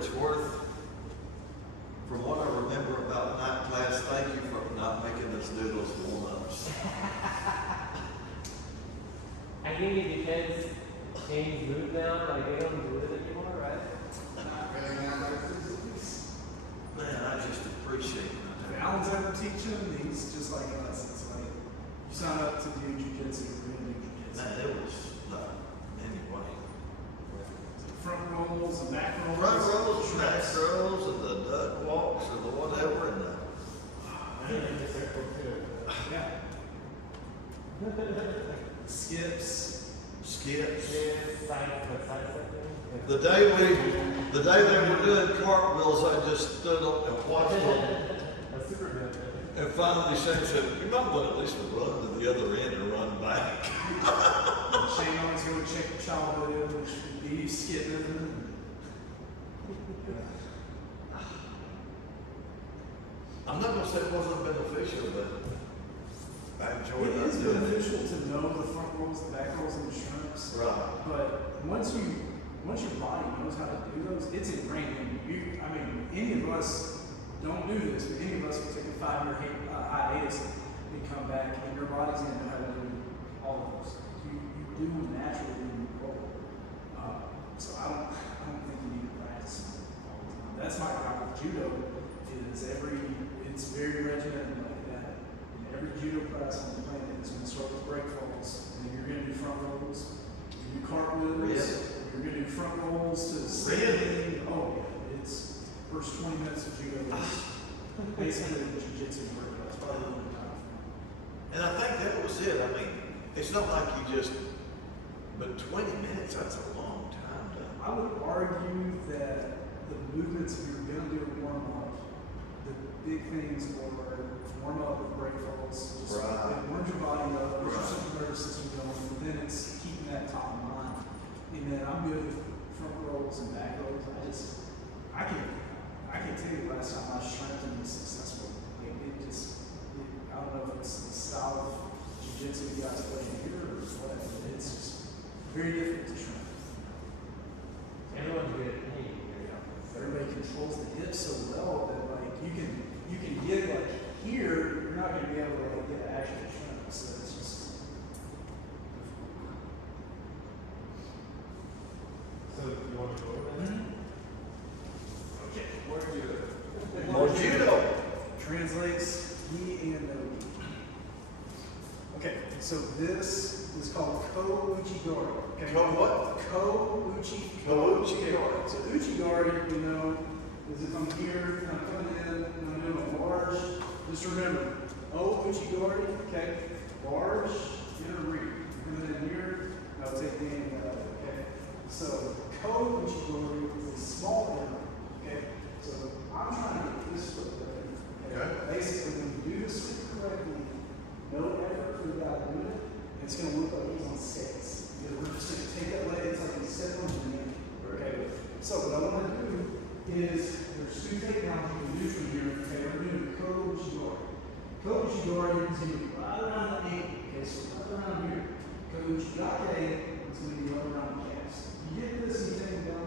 it's worth, from what I remember about night class, thank you for not making us do those warm-ups. I think it depends. Things move now, like they don't do it anymore, right? Not really now, like this. Man, I just appreciate If that. Alan's ever teaching, he's just like us. It's like, you sign up to do jujitsu, you're gonna do jujitsu. Man, it was, anyway. Front rolls and back rolls. Front rolls, back rolls, and the duck walks, or the whatever, and the, In the circle too. Yeah. Skips. skips. Yeah, side stepping. The day they were doing cartwheels, I just stood up and watched them. That's super good. And finally Shane said, you might want to at least run to the other end and run back. Shane always go check childhood, which would be skipping. I'm not gonna say it wasn't beneficial, but I enjoyed It is that. beneficial to know the front rolls, the back rolls, and the shrimps. Right. But once your body knows how to do those, it's ingrained in you. I mean, any of us don't do this, but any of us will take a 5-year hiatus and come back, and your body's gonna know how to do all of those. You do them naturally when you roll. So I don't think you need to practice all the time. That's my problem with judo. It's very regimented like that. And every judo class on the planet is going to start with break falls. And then you're going to do front rolls. You do cartwheels. Really? You're going to do front rolls to the Really? Oh yeah, it's first 20 minutes of judo. Basically, jiu-jitsu workout. It's probably a little time. And I think that was it. I mean, it's not like you just, but 20 minutes, that's a long time to. I would argue that the movements you're going to do a warm up, the big things are warm up with break falls, just Right. it warms your body up, gets your Right. central nervous system going, and then it's keeping that top of mind. And then I'm good with front rolls and back rolls. I can't tell you the last time I strengthened was successful. Like, I don't know if it's the style of jiu-jitsu you guys play here or whatever, but it's just very different to strengthen. Everyone's good at pain. Everybody controls the hips so well that like you can get like here, you're not gonna be able to like get actual shrimp. So it's just So you want to go over that? okay. Where do you More judo. translates he and no. Okay, so this is called KoUchiGari. Okay. Ko what? KoUchiGari. KoUchiGari. So Uchigari, you know, is if I'm here, I'm coming in, and I'm doing a large, just remember, Uchigari, okay, large, inner rear. You're coming in here, and I'll take the end out of it, okay? So KoUchiGari is a small inner, okay? So I'm trying to get this foot there, okay? Basically, when you do this correctly, no effort for the guy doing it, it's going to look like he's on skates. We're just going to take that leg, it's like he's stepping on your knee. Okay? So what I want to do is, there's 2 takedowns you can do from here. Okay, we're doing KoUchiGari. KoUchiGari is going to be right around the ankle. Okay, so right around here. KoUchiGari is going to be right around the calves. You get this and you take it down.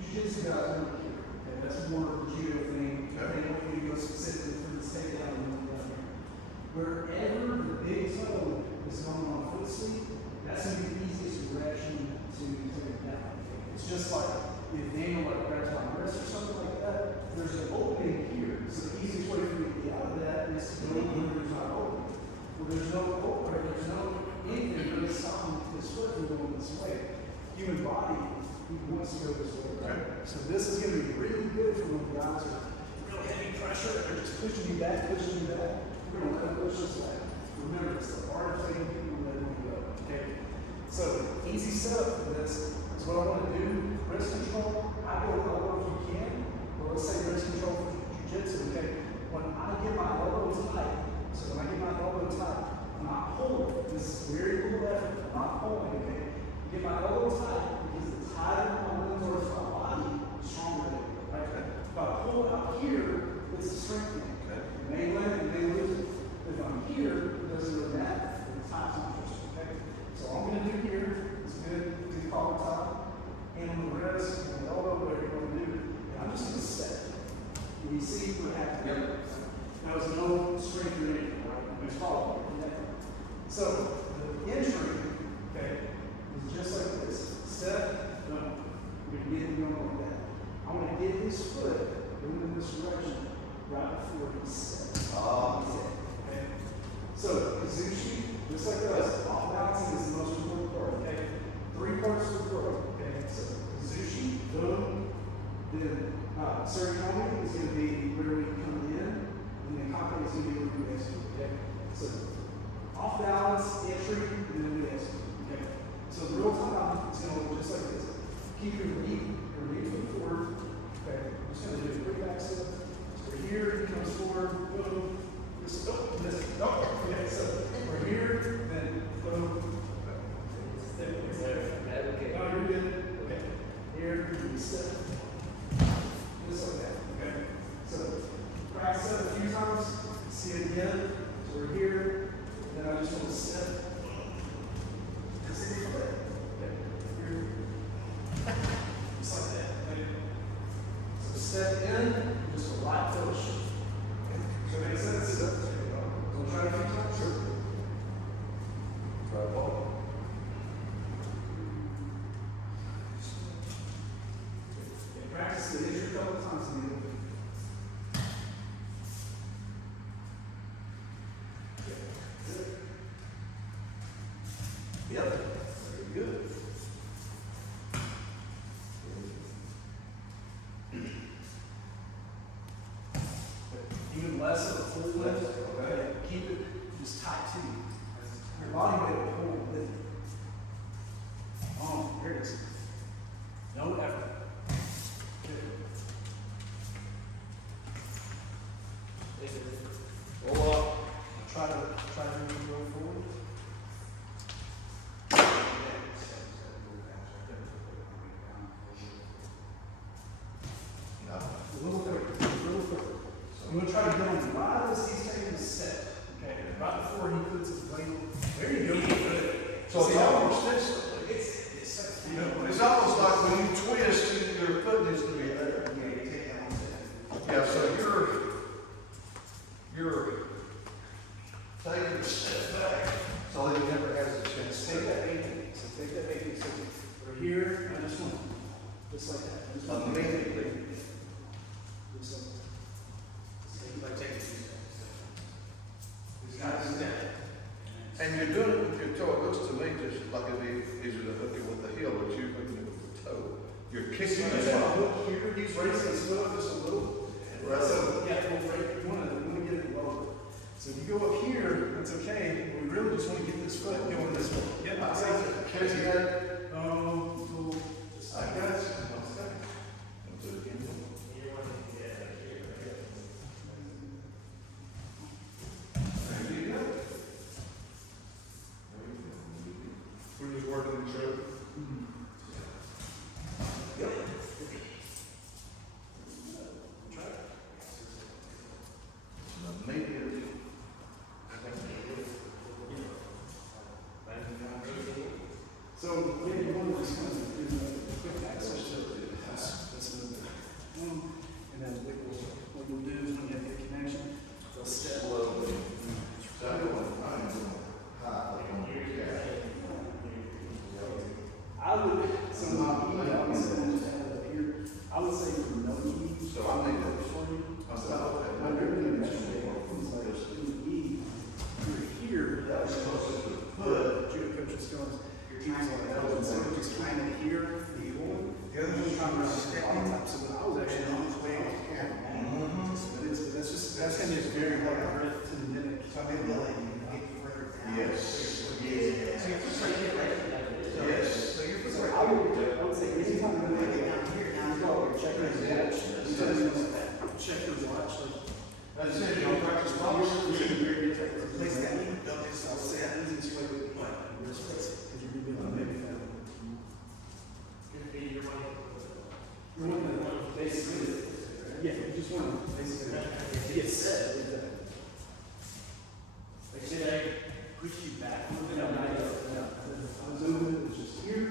Jiu-jitsu guys over here. Okay, that's more of a judo thing. Okay. They want you to go specifically for this takedown and move down here. Wherever the big toe is going on a foot sleeve, that's going to be the easiest direction to take it down. It's just like if Daniel like grabs my wrist or something like that, there's an opening here. So the easiest way for me to get out of that is to go where there's not opening. Well, there's no opening, there's no anything really stopping this foot from going this way. Human body wants to go this way, right? So this is going to be really good for when guys are real heavy pressure, they're just pushing you back, pushing you back. We're going to let it push this way. Remember, it's the art of taking people and letting them go. Okay? So, easy setup for this is what I want to do. Wrist control, I go elbow if you can. Or let's say wrist control for jiu-jitsu, okay? When I get my elbow tight, so when I get my elbow tight, I'm not pulling. This is very little effort. I'm not pulling, okay? Get my elbow tight because the tighter my limbs are to my body, the stronger they are, right? If I pull out here, it's a strength thing. Okay. You may win, you may lose it. If I'm here, it doesn't really matter. The time's not interesting, okay? So all I'm going to do here is good call time, and on the wrist, and the elbow, whatever you're going to do. And I'm You see what happened? Now there's no strength or anything, right? It's following. So the entry, okay, is just like this. Step, boom. We're gonna get him going like that. I want to get his foot moving in this direction right before he steps. Okay. So Kazushi, just like us, off balancing is the most important part. Okay. 3 parts of the throw. Okay. So Kazushi, boom. Then Surikomi is going to be where we come in, and then Kake is going to be where we execute. Okay. So off balance, entry, and then we execute. Okay. So the real time it's going to look just like this. Keep your knee foot forward. Okay. I'm just going to do a quick back step. So we're here, he comes forward, boom. Okay, so we're here, then boom. Okay. No, you're good. Okay. Here, we step. Just like that. Okay. So practice that a few times. See it again. So we're here. And then I just want to step. Just like that. Okay. Here. Just like that. Okay. So step in, just a light push. Okay. So make sense? We'll try it a few times. Sure. Try it all. Practice the entry a couple of times in the open. Yep. Very good. Even less of a full lift. Okay. Keep it just tight to you. Your body weight will hold with it. Oh, here it is. No effort. Roll up. Try to go forward. No. A little quicker. I'm going to try to get him right as he's taking a step. Okay. Right before he puts his weight. There you go. Good. So it's almost instantly. It's You know, it's almost like when you twist, your foot needs to be there. Yeah, so you're taking a step back, so he never has a chance to take that 80. So take that 80. So we're here. I just want just like that. I just want immediately. Just like that. And you're doing it with your toe. It looks to me just like it'd be easier to hook it with the heel, but you're hooking it with the toe. You're kicking You it just want out. to look here. He's raising his foot up just a little. Right. So yeah, we want to get it lower. So if you go up here, that's okay. We really just want to get this foot going this way. Yep. I think Casey had it. Just I like got that. it. Do it again. There you go. We're just working the trip. Yep. Maybe So maybe you want to just kind of do a quick access to it. That's a little bit. And then what we'll do is when you have the connection, they'll step slowly. So I'm doing high, like on your cat. I would, so my email, I said, just have it up here. I would say for no E. So I made that for you. I thought, okay, I really mentioned it. It's like there's an E. You're here, that was closer to the foot. judo coach is going, you're trying to, so just kind of here, the one. The other one's trying to step on top. So when I was actually on his way, but that's just, that's going to be very hard to mimic. So maybe they'll let you get further down. Yes. So your foot's right here, right? Yes. So your foot's right. I would say anytime you make it down here, down here, check your watch. Check your watch. That's it, you don't practice box. Replace that. Don't just say that easy to like replace it because you're gonna maybe that. You want to basically, yeah, you just want to basically get set. Should I push you back a little bit? No, not yet. No. The movement is just here.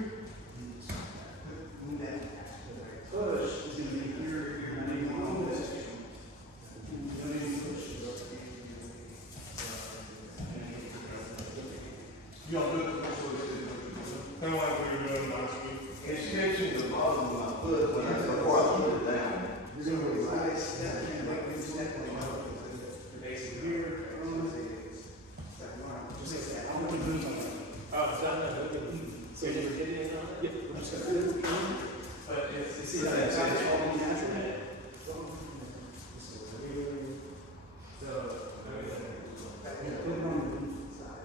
Move that. Push is going to be here, and then you want to Y'all do it, kind of like we were doing last week. It's catching the bottom of my foot before I put it down. You're gonna go nice, step, like this, step, like basic here, just like that. I'm gonna do it. Oh, it's not that good. So you're getting it on it? Yep. I'm just gonna do it. But it's all natural. So, Put it on the side.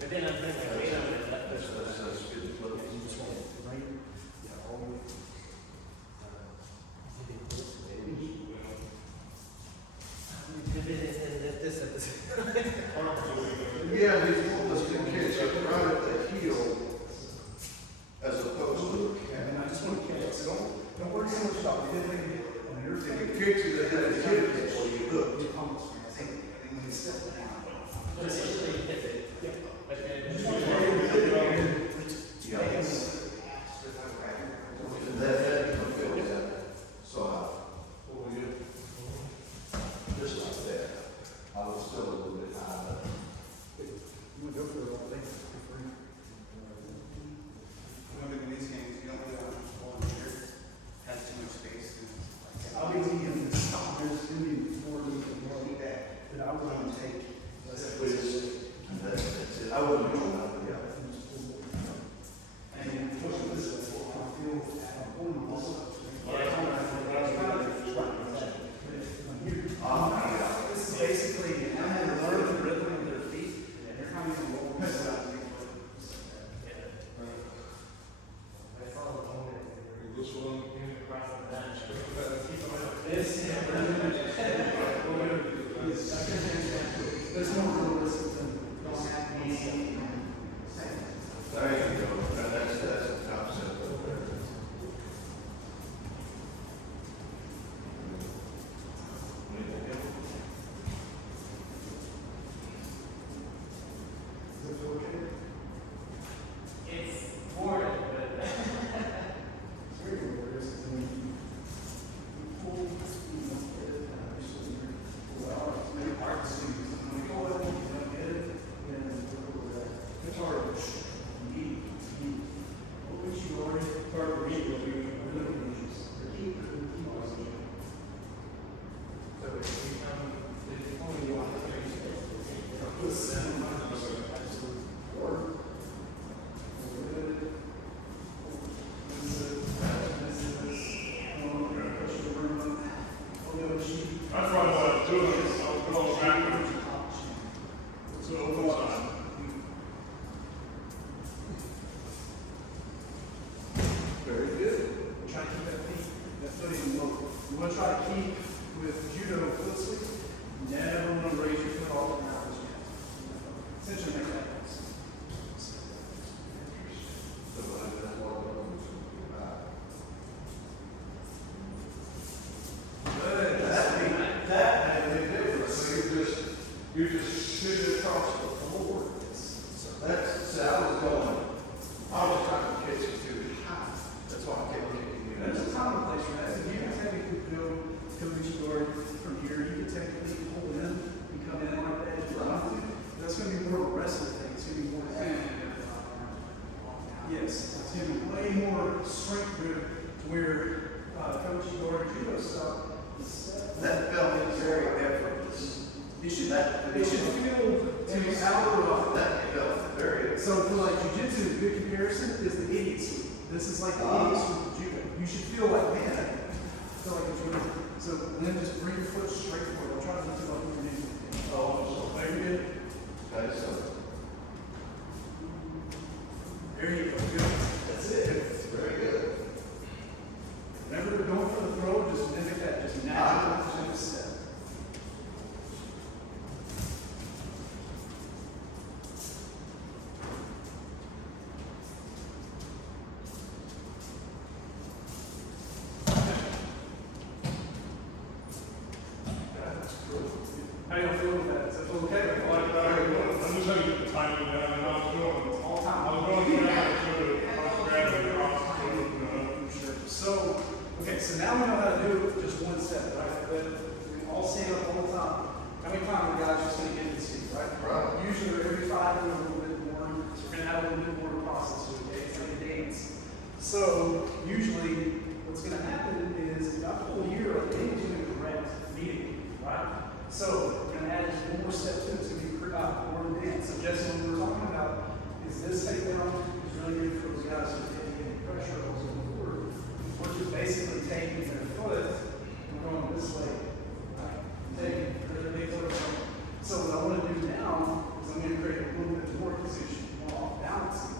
but then I'm thinking, wait a minute, That's good close. Right? Yeah, all the way. Yeah, he's wanting us to catch it right at the heel as opposed to the And cat. I just want to catch it, so don't worry so much about fiddling on your If thing. it kicks you, that has hit it, well, you hook. It comes, I think, when you step down. essentially hit it. Yeah. But then, Yes. That can feel that. So just like that. I was still a little bit high, but You would go for it all day for free. One of these games, you don't really want to hold here, has too much space. I'll be thinking this, there's gonna be more than that I would want to take. that's it. I wouldn't go out there. And then push this way, I feel, I'm pulling the muscle. This is basically, I'm gonna learn the rhythm of their feet, and they're kind of rolling this out. I saw the moment. This one. Across the bench. This, there's no real risk of them going at me. There you go. That's a top set. It's boring, but It's very real risk of them. Pull, well, it's maybe hard to see. When you go in, you don't get it, then it's hard. KoUchiGari, hard to read, but we really use. The key was. So it's become, it's only one of the things. Listen, absolute work. That's probably what I was doing, I was going backwards. So open side. Very good. Try to keep that footing low. You want to try to keep with judo foot sweep. Never want to raise your foot all the way out. Essentially make that nice. Good. That made a big difference. So you just shoot it across the floor. That's, so I was trying to catch it too high. That's why I kept kicking you. There's a commonplace for that. If you can technically go KoUchiGari from here, you can technically pull in and come in like that if you want to. That's going to be more of a wrestling thing. It's going to be more. Yes, it's going to be way more strength driven to where KoUchiGari judo stuff. That felt very effortless. It should feel to our That felt very. so for like jujitsu, a good comparison is the idiot sweep. This is like the idiot sweep of judo. You should feel like, man, I feel like it's really. So then just bring your foot straight forward. I'll try to do like you're doing. Oh, Very good. okay, so. There you go. Good. That's it. Very good. Whenever they're going for the throw, just mimic that. Just natural step. How do you feel with that? Is that okay? I like that, I'm just trying to get the timing down, and I was doing, All time. I was going back to grab it across, Sure. So, okay, so now we know how to do just one step, right? But we all stand up all the time. how many times are guys just gonna get this speed, right? Right. Usually every 5 we're a little bit more, so we're gonna add a little bit more to process to it, okay? It's like a dance. So usually what's gonna happen is if I pull here, the game's gonna correct immediately, right? So we're gonna add just one more step to it to be more than dance. So Jesse, what we're talking about is this takedown is really good for those guys who are getting pressure on the forward. We're just basically taking their foot and going this way, right? Taking their big foot. So what I want to do now is I'm going to create a little bit more position, more off balancing,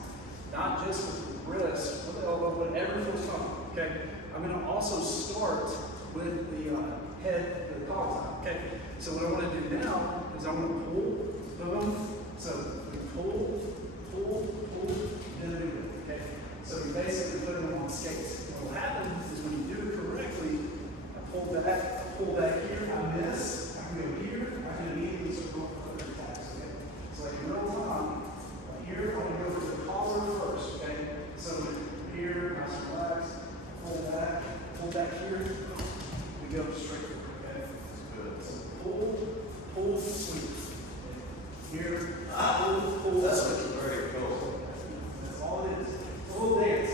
not just with the wrist, with the elbow, whatever feels comfortable. Okay. I'm going to also start with the head, the collar tie. Okay. So what I want to do now is I'm going to pull, boom. So we pull, and then do it. Okay. So we basically put them on skates. What will happen is when you do it correctly, I pull back here, I miss, I can go here, I can immediately circle for other attacks. Okay. So like in real time, right here, I'm going to go for the collar first. Okay. So here, nice and relax, pull back here, we go straight through. Okay. So pull, sweep. Here, pull. That's very cool. That's all it is. Full dance.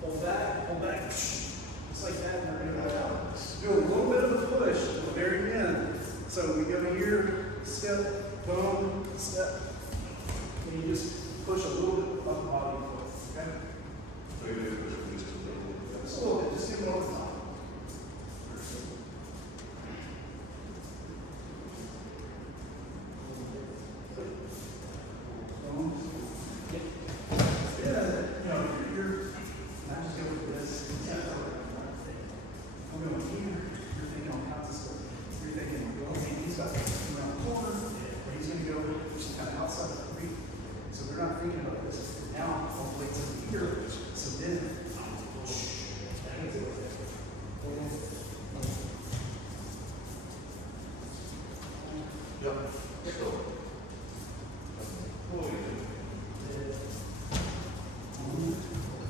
Pull back, just like that, and we're gonna go out. Do a little bit of a push at the very end. So we go here, step, boom, step. And you just push a little bit of the body foot. Okay? Just a little bit, just do it over time. Yep. So,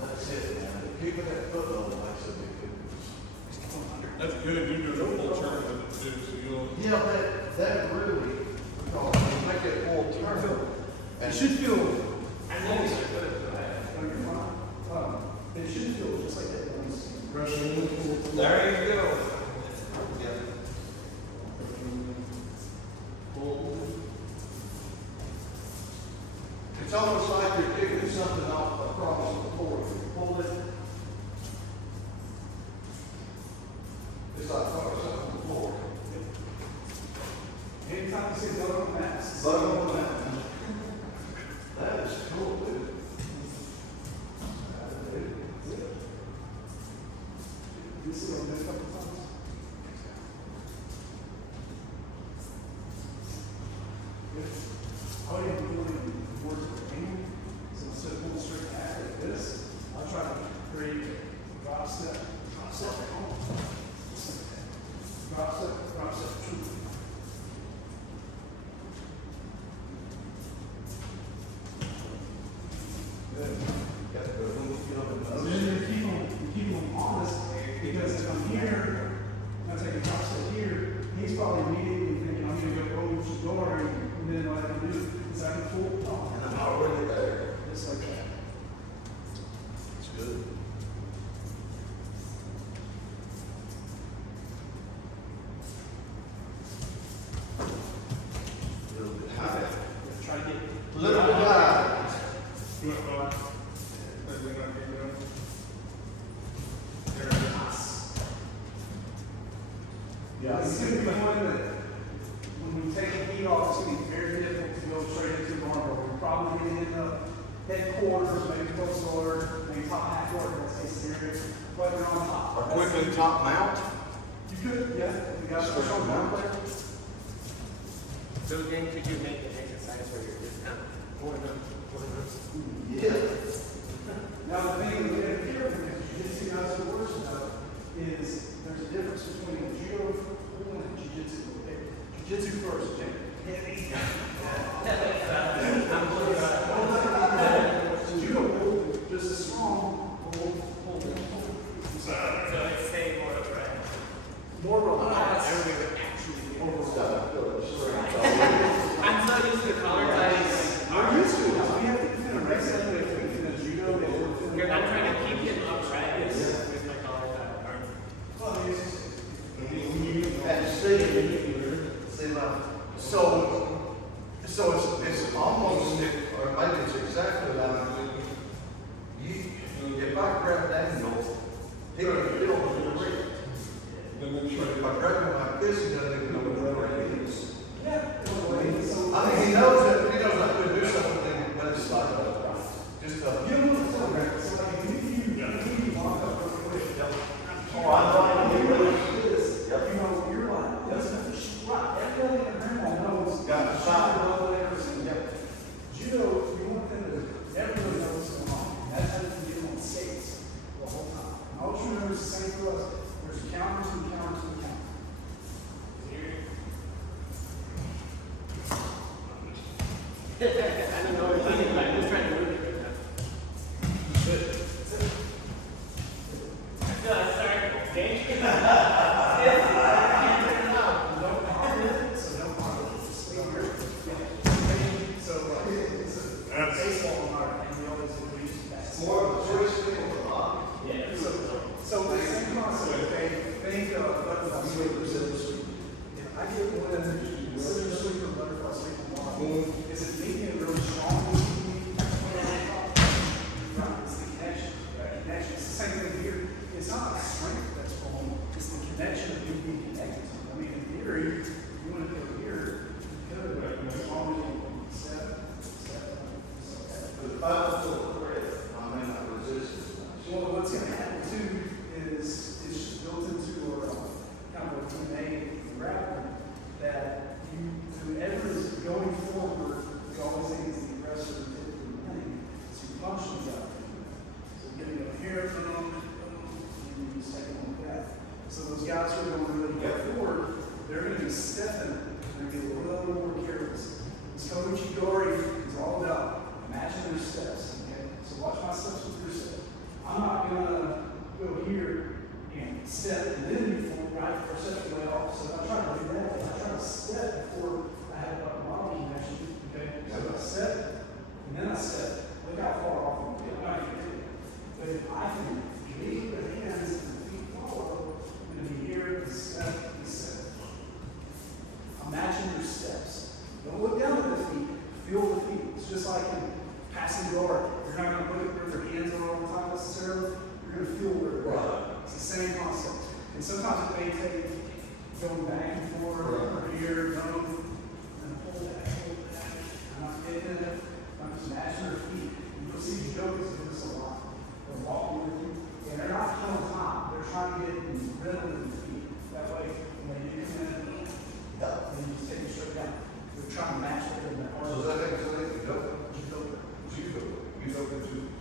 that's it, man. Keeping that foot level makes a big difference. That's good. You do a full turn with it too, so you'll. Yeah, that really, because you make that full turn. It should feel. I know you should put it to that. No, you're fine. It should feel just like that. There you go. It's almost like you're picking something off across the floor. You pull it. It's like throwing something on the floor. Anytime you say butt on the mat. Butt on the mat. That is cool, dude. You see what I'm doing a couple times? I don't even feel any words of pain. So instead of pulling straight back like this, I'll try to create a drop step, drop step. True. Good. Got to go a little feel of So it. then you keep them honest, because if I'm here, I take a drop step here, he's probably immediately thinking, I'm going to go KoUchiGari, and then what I can do is I can pull off. And I'm already there. Just like that. It's good. A little bit higher. Try to get A little bit higher. You want to go? Let me not get going. Yeah, it's going to be one that when we take the heat off, it's going to be very difficult to go straight into the barbell. We're probably going to end up head quarters, maybe close lower, maybe top half quarter, let's say scenario, but we're on top. Or quickly top mount. You could, yeah, if you got Start some on down mount. there. So then could you make an exercise where you're just kind of pulling up? Yeah. Now, the thing that we have here, because jiu-jitsu guys are worse about, is there's a difference between judo and jiu-jitsu. Okay? Jiu-jitsu first, okay? Judo hold, just a strong hold. So it's staying more upright. More relaxed. Everybody would actually do More this. relaxed. to build a new rate. But if I grab him like this, he doesn't even know what the rate is. Yeah. Anyway, so. I mean, he knows that, he knows I could do something, but it's like, just You know what I'm saying? So like, if you walk up real quick. Oh, I know. You know this, you know, you're like, doesn't, right, everybody in grandma knows. Got the shot. Judo, you want them to never really know what's going on. That's how you get on skates the whole time. And all you remember is the same for us. There's counters and counters and counters. I don't know what you're thinking, I'm just trying to move it right now. I feel like starting dangerous. Don't harm it, so don't harm it. Just stay here. Yeah. So, it's a baseball on our, and we always use that. More of a choice thing or a lot. Yeah. So the same concept, think of butterfly sweeper, silver sweeper. If I get one silver sweeper, butterfly sweeper model, is it making it really strong? Right, it's the connection, that connection. It's the same thing here. It's not a strength that's wrong, it's the connection of you being connected to it. I mean, in theory, you want to go here, you could, but as long as you step. But if I don't feel afraid, I may not resist as much. Well, what's going to happen too is it's just built into our kind of a DNA grappling that whoever is going forward, we always think is the aggressor and typically winning. So you punch them out. So you get it up here, and you just take them like that. So those guys who are going to really get forward, they're going to be stepping, they're going to be a little more careless. This KoUchiGari is all about matching their steps. Okay? So watch my steps with your step. I'm not gonna go here and step and then you fall right or step way off. So I'm trying to do that. I try to step before I have a body connection. Okay. So I step and then I step. Look how far off I'm going. I'm not gonna do it. But if I can leave the hands and the feet follow, I'm gonna be here and step and step. I'm matching your steps. Don't look down at the feet. Feel the feet. It's just like in passing guard. You're not going to look at where their hands are all the time necessarily. You're going to feel where they're at. It's the same concept. And sometimes it may take going back and forth over here, going, and pull that. I'm not getting it. I'm just matching their feet. And you'll see the jokers do this a lot. They're walking with you. And they're not killing time. They're trying to get in rhythm with the feet. That way, when they do come in, then you just take it straight down. They're trying to match the rhythm. So is that thing, judo? Judo. You know the judo.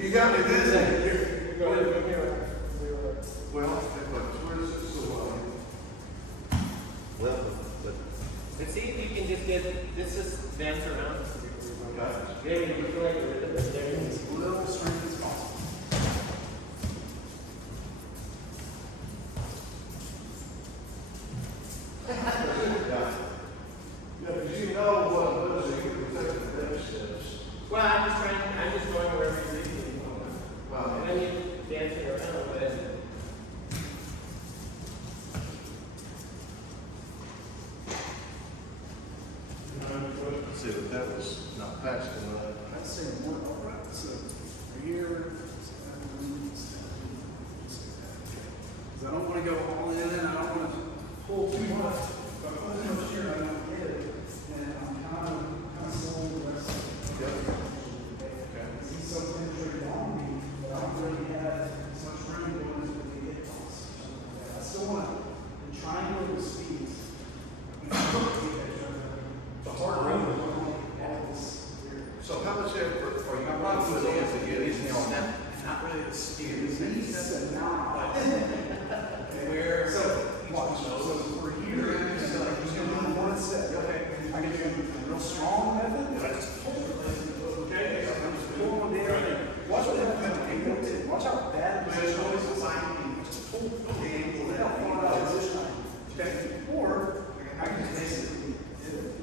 You got me dizzy. Go ahead, go here. Well, where is it so well, but Let's see if you can just get, this just dance around. okay. Yeah, you feel like a rhythm, but there it is. As little strength as possible. Yeah, because you know what those are, you can take the next steps. Well, I'm just going wherever you're leading. Wow. And then you dancing around, but Let's see, but that was not fast enough. I'd say more, all right, so here, because I don't want to go all in and I don't want to pull too much. If I pull too much here, I don't get it, and I'm kind of slowing the rest of it. Yep. Because he's so penetrated on me that I don't really have as much room doing this with the hit toss. I still want to triangle the speeds. really the steer. It's a nod. Where, So, watch, so we're here, and so I'm just gonna do one step, okay? I can do a real strong method, I just pull it, okay? I'm just pulling down, and watch what happens, watch how bad the position is. Just pull the ankle, let it fall out of position, okay? Or, I can just basically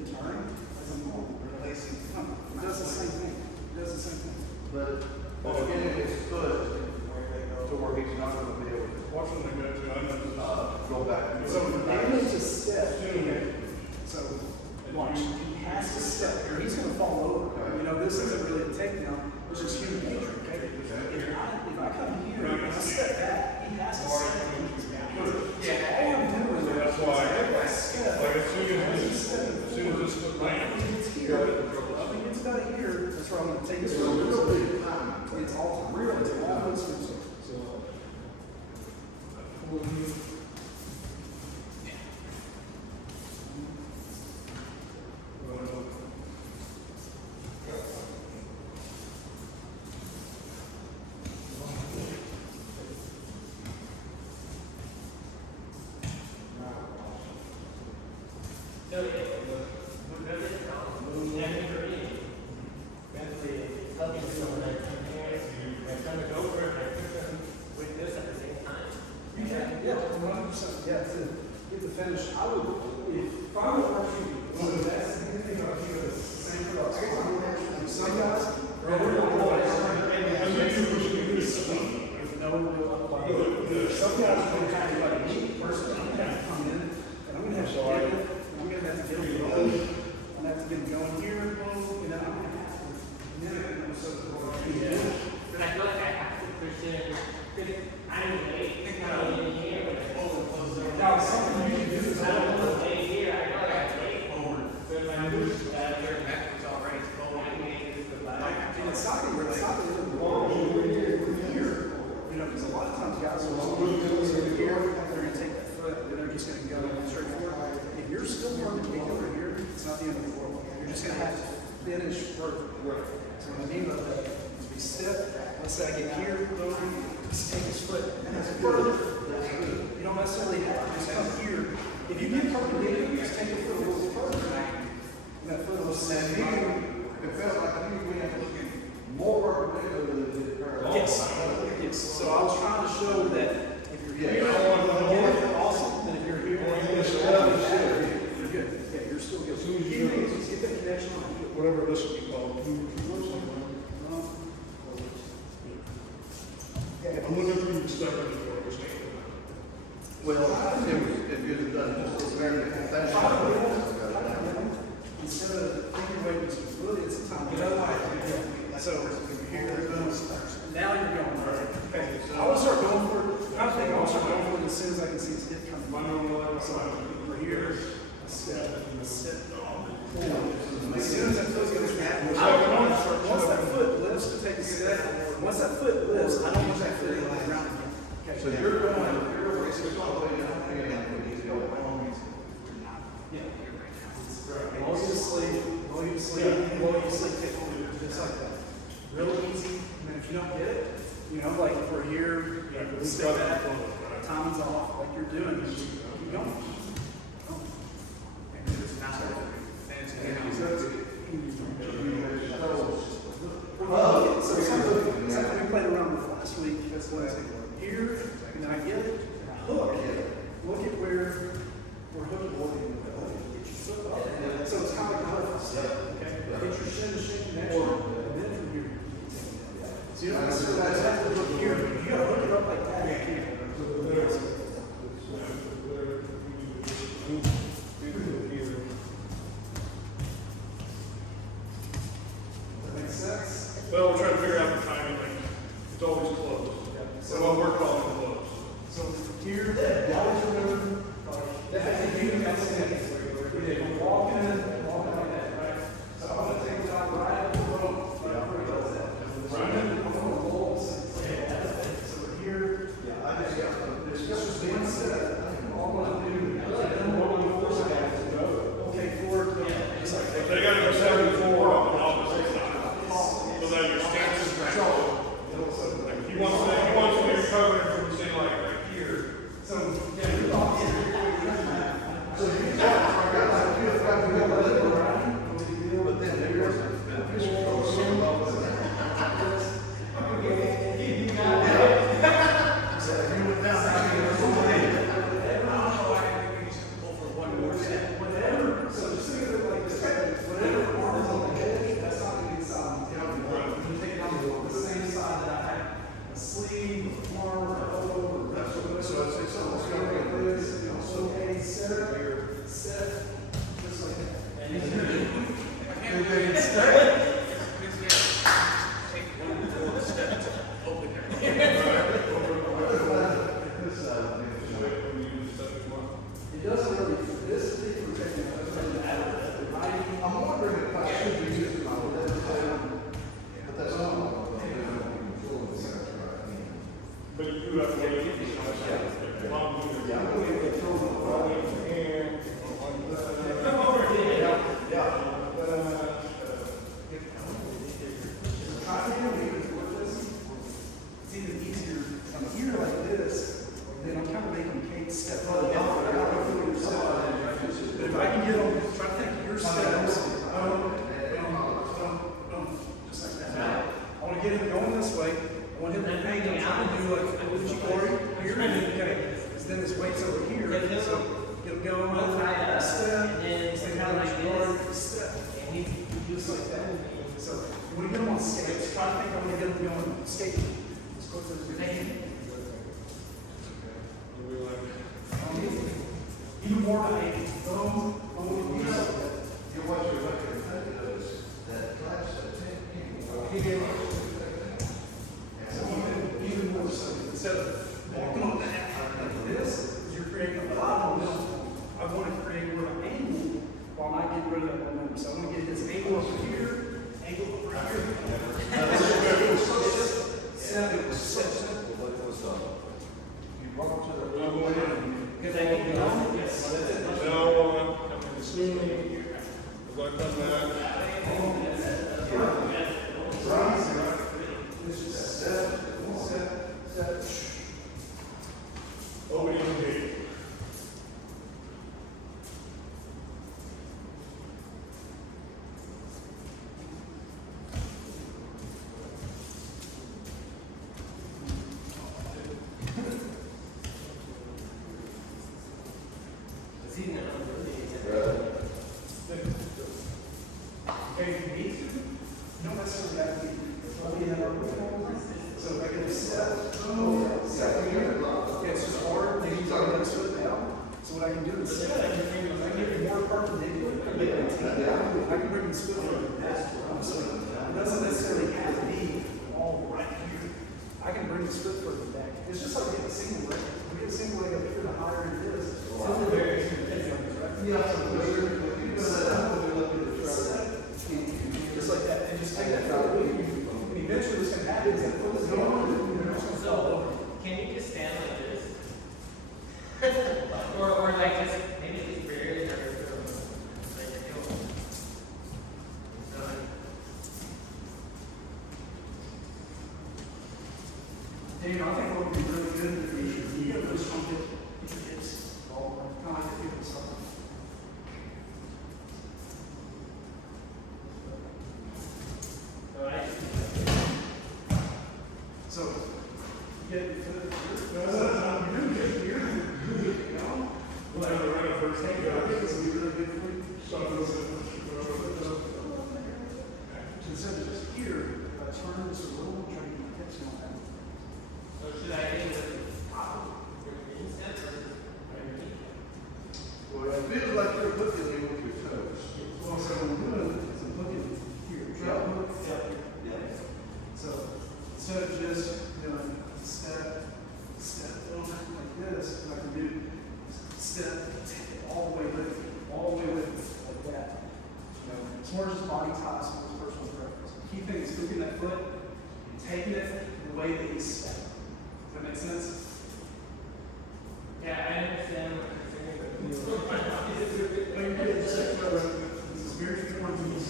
turn as I'm going, replacing, it does the same thing, it does the same thing. But getting his foot to where he's not gonna be able to Watch when they go to, I know go back. So the damage to step, okay, so watch, he has to step, or he's gonna fall over. You know, this isn't really a takedown, which is human nature, okay? If I come here and I step back, he has to step. So all I'm doing is, that's why, if I step, like as soon as this foot lands, it's here, up against that here, that's where I'm gonna take this from. It's all real, it's all this. So what does it sound? Yeah, for me, mentally, it's helping someone like I'm trying to go for it, I push them with this at the same time. You can, yeah, 100%. Yeah, to get the finish, I would, if I were you, that's the good thing about you is the same for us. Some guys, with no real upper body. Some guys are going to have to, like me personally, I'm going to have to come in, and I'm going to have to get it, and I'm going to have to get it going. I'm going to have to get it going here, and then I'm going to have to, But I feel like I have to push it, because I'm late, in here, but I overclose there. now, something you can do is, I don't want to lay here, I know I got late. So if I push that, your neck was already cold. I can make this the back. and it's not going to wrong. We're here, you know, because a lot of times guys will over here, they're going to take that foot, and they're just going to go straight forward. If you're still perpendicular here, it's not the end of the world. You're just going to have to finish vertically. So what I mean by that is we step, let's say I get here, boom, just take his foot, and that's further. You don't necessarily have to just come here. If you get perpendicular, just take your foot a little further. And that foot will set And it felt like you went looking more perpendicular than it did parallel. Yes. Yes. So I was trying to show that if you're here, you're awesome. Then if you're here, you're good. Yeah, you're still good. Just get that connection on. whatever this would be called. I'm looking through the stuff that you understand. Well, if you'd done just as very Instead of thinking away, it's really, it's a time. So here it goes. Now you're going. Okay. I will start going for it. I think I'll start going for it as soon as I can see his hip coming. So we're here. A step. As soon as that foot goes back, once that foot lifts to take a step, once that foot lifts, I don't want that foot to go around again. Okay. So you're going all the way down here and he's going wrong. Yeah. Roll you to sleep, roll you to sleep, roll you to sleep, take it, just like that. Real easy. And then if you don't get it, you know, like if we're here, step back, time's off, like you're doing, just keep going. So something we played around with last week, that's was here, and then I get it, and I hook. Look at where we're hooking. Get your foot up. So it's kind of like a hook step, okay? Get your shin to shin connection, and then from here. So you don't necessarily have to hook here, but you gotta hook it up like that. You can't. Makes sense? Well, we're trying to figure out the timing. Like, it's always closed. So what we're calling closed. So here, always remember, that you guys say, walk in like that, right? So I'm gonna take it out right at the rope, whatever it does that. Right in, I'm gonna roll, so we're here. There's just one step. All I'm gonna do, then roll the force back to go. Okay, forward, just like that. They got to go 74 on the opposite side. So that you're standing that way. Mom, do that. All the way from here. Come over here. It's even easier, I'm here like this, then I'm kind of making Kate step up. But if I can get on, try to think your steps, just like that. I want to get him going this way. I want him to hang out and do like KoUchiGari here. Okay. Because then his weight's over here. So he'll go on step, and then stay kind of like this. step. And he's Just like that. So you want to get him on skates. Try to think I'm going to get him going skating as quick as we can. Even more than a phone. What you're looking at is that class of 10 people. Even more so. Instead of walking on that like this, you're creating a problem. I want to create more of an angle while not getting rid of that momentum. So I want to get this angle over here, angle over here. It was so simple, but it was you brought to the wrong way. because I can go. Yes. Now, soon, as I come back, over to you, Dave. See now, Okay, you need to, you don't necessarily have to be, only have our performance. So if I get a step, step here, it's just hard, then you start to slow it down. So what I can do is, I can make it more perpendicular, I can bring the split over that. So it doesn't necessarily have to be all right here. I can bring the split further back. It's just like getting a single leg. We get a single leg up here, the higher it is. It's very just like that, and just take that out with you. And eventually what's going to happen is that foot is going on, and you're just going to fall over. can you just stand like this? or like just maybe these barriers are like a deal. Dave, I think what would be really good is you get those trumpet, it's all kind of like people something. Alright. So, you get your foot, you're doing good here. You know? We'll have the right of first Take thing, it out, guys. this will be really good for you. So instead Instead of just here, if I turn this a little, try to get my hips on that. So should I do the top of your instep or underneath? Well, it feels like you're looking in with your toes. Well, so what I'm doing is I'm looking here. Try to look up here. So instead of just doing step over like this, what I can do is step, take it all the way with me, like that. You know, it's more just body type, it's more personal preference. The key thing is hooking that foot and taking it the way that you step. Does that make sense? Yeah, I understand what you're saying, but This is very important.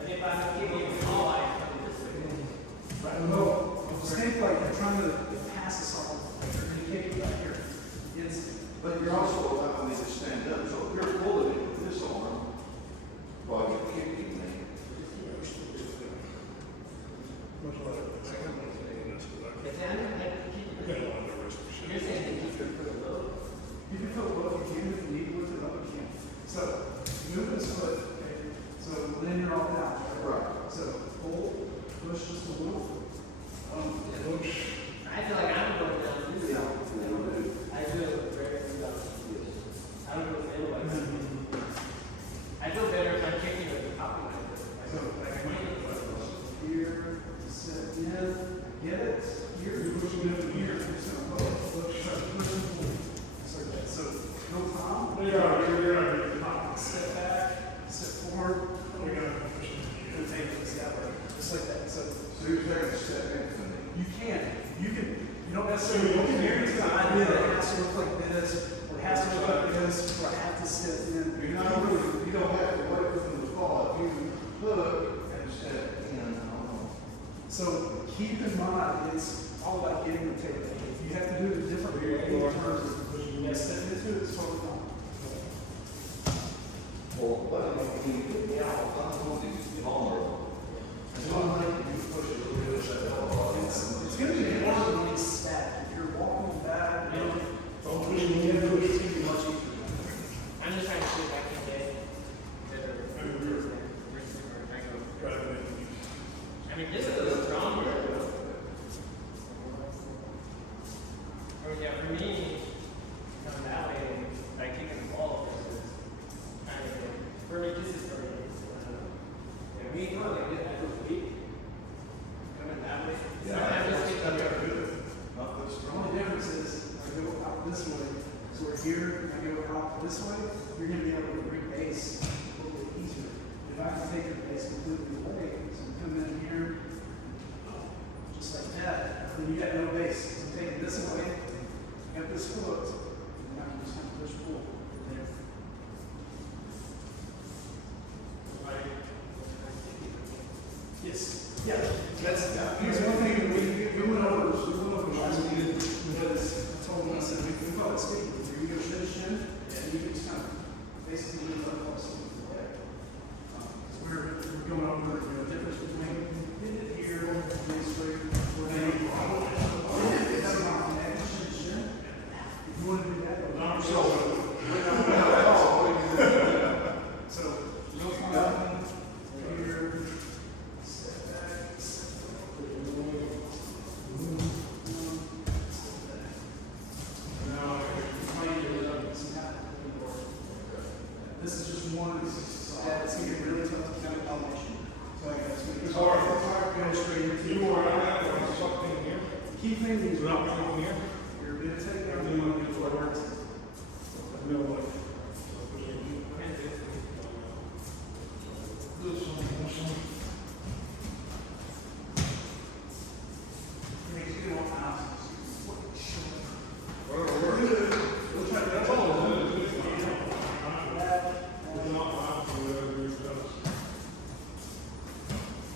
and if I'm keeping it small, I come this way. Right, no, just think like you're trying to pass this off, like you're communicating right here. Instant. But you're also allowing me to stand up, so if you're pulling it with this arm while you're kicking me. It's I keep you're saying to keep your foot low. You can put what you can, if you need with it, what you can. So, move this foot, okay, so then you're all down. Right. So, pull, push just a little. Push. I feel like I'm going down too. Yeah. I feel very good. I don't know if anybody. in mind, it's all about getting the table. If you have to do it a different way in terms of stepping into it, it's totally fine. Well, what if you put me out, I'm going to be vulnerable. So I'm like, you push it a little bit, shut it off. It's going to be harder when it's stacked. If you're walking back, you know, it's going to be much easier. I'm just trying to see if I can get better. I mean, this is a stronger. Or yeah, for me, coming that way, like kicking the ball versus kind of, for me, this is for me. Yeah, we go like this every week. Coming that way. Sometimes just get I've the got to do it. Not this The strong. only difference is I go out this way. So we're here, I go out this way, you're going to be able to rebase a little bit easier. If I can take your base completely away, so I'm coming in here, just like that, then you got no base. So I'm taking this away, you got this hooked, and I can just kind of push pull there. Yes. Yeah. That's here's one thing we went over last week because I told him I said we call it skating. You go shin shin and you can just kind of basically do like all sleep there. We're going over the difference between hitting it here and straight. We're going to that's not connect shin shin. If you want to do that, I'm so no problem here. Step back. This is just one that it's going to be really tough to count combination. So I guess we It's hard. go straight into You were on that or something here? the key thing is You're not coming here? you're going to take everything on your forward. No, like.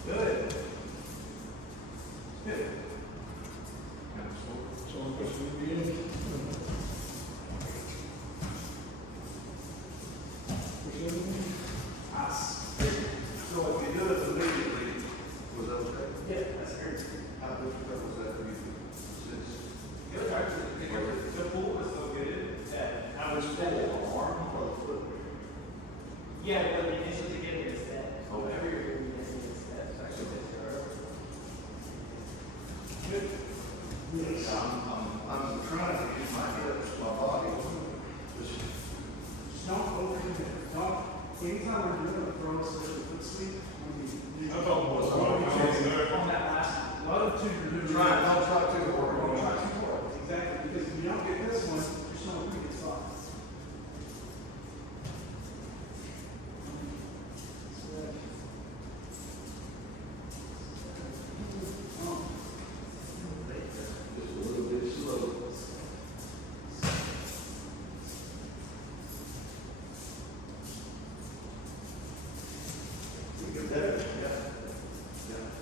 Good. Good. Nice. So if you do it immediately, was that okay? Yeah, that's great. How difficult was that for you? Since It was hard to, the pool was so good that I was full. arm or the foot? Yeah, but initially to get it is that. Oh. Whatever you're doing, it's that. So I should just Good. Yes. I'm trying to get my hips, my body. Just Just don't overcommit. Don't. Anytime we're doing a throw, especially foot sweep, I thought it was one of on that last one, a lot of two you're doing. try, don't try too hard. Don't try too hard. Exactly. Because if you don't get this one, you're still in a pretty good spot. Just a little bit slow. You get better, yeah.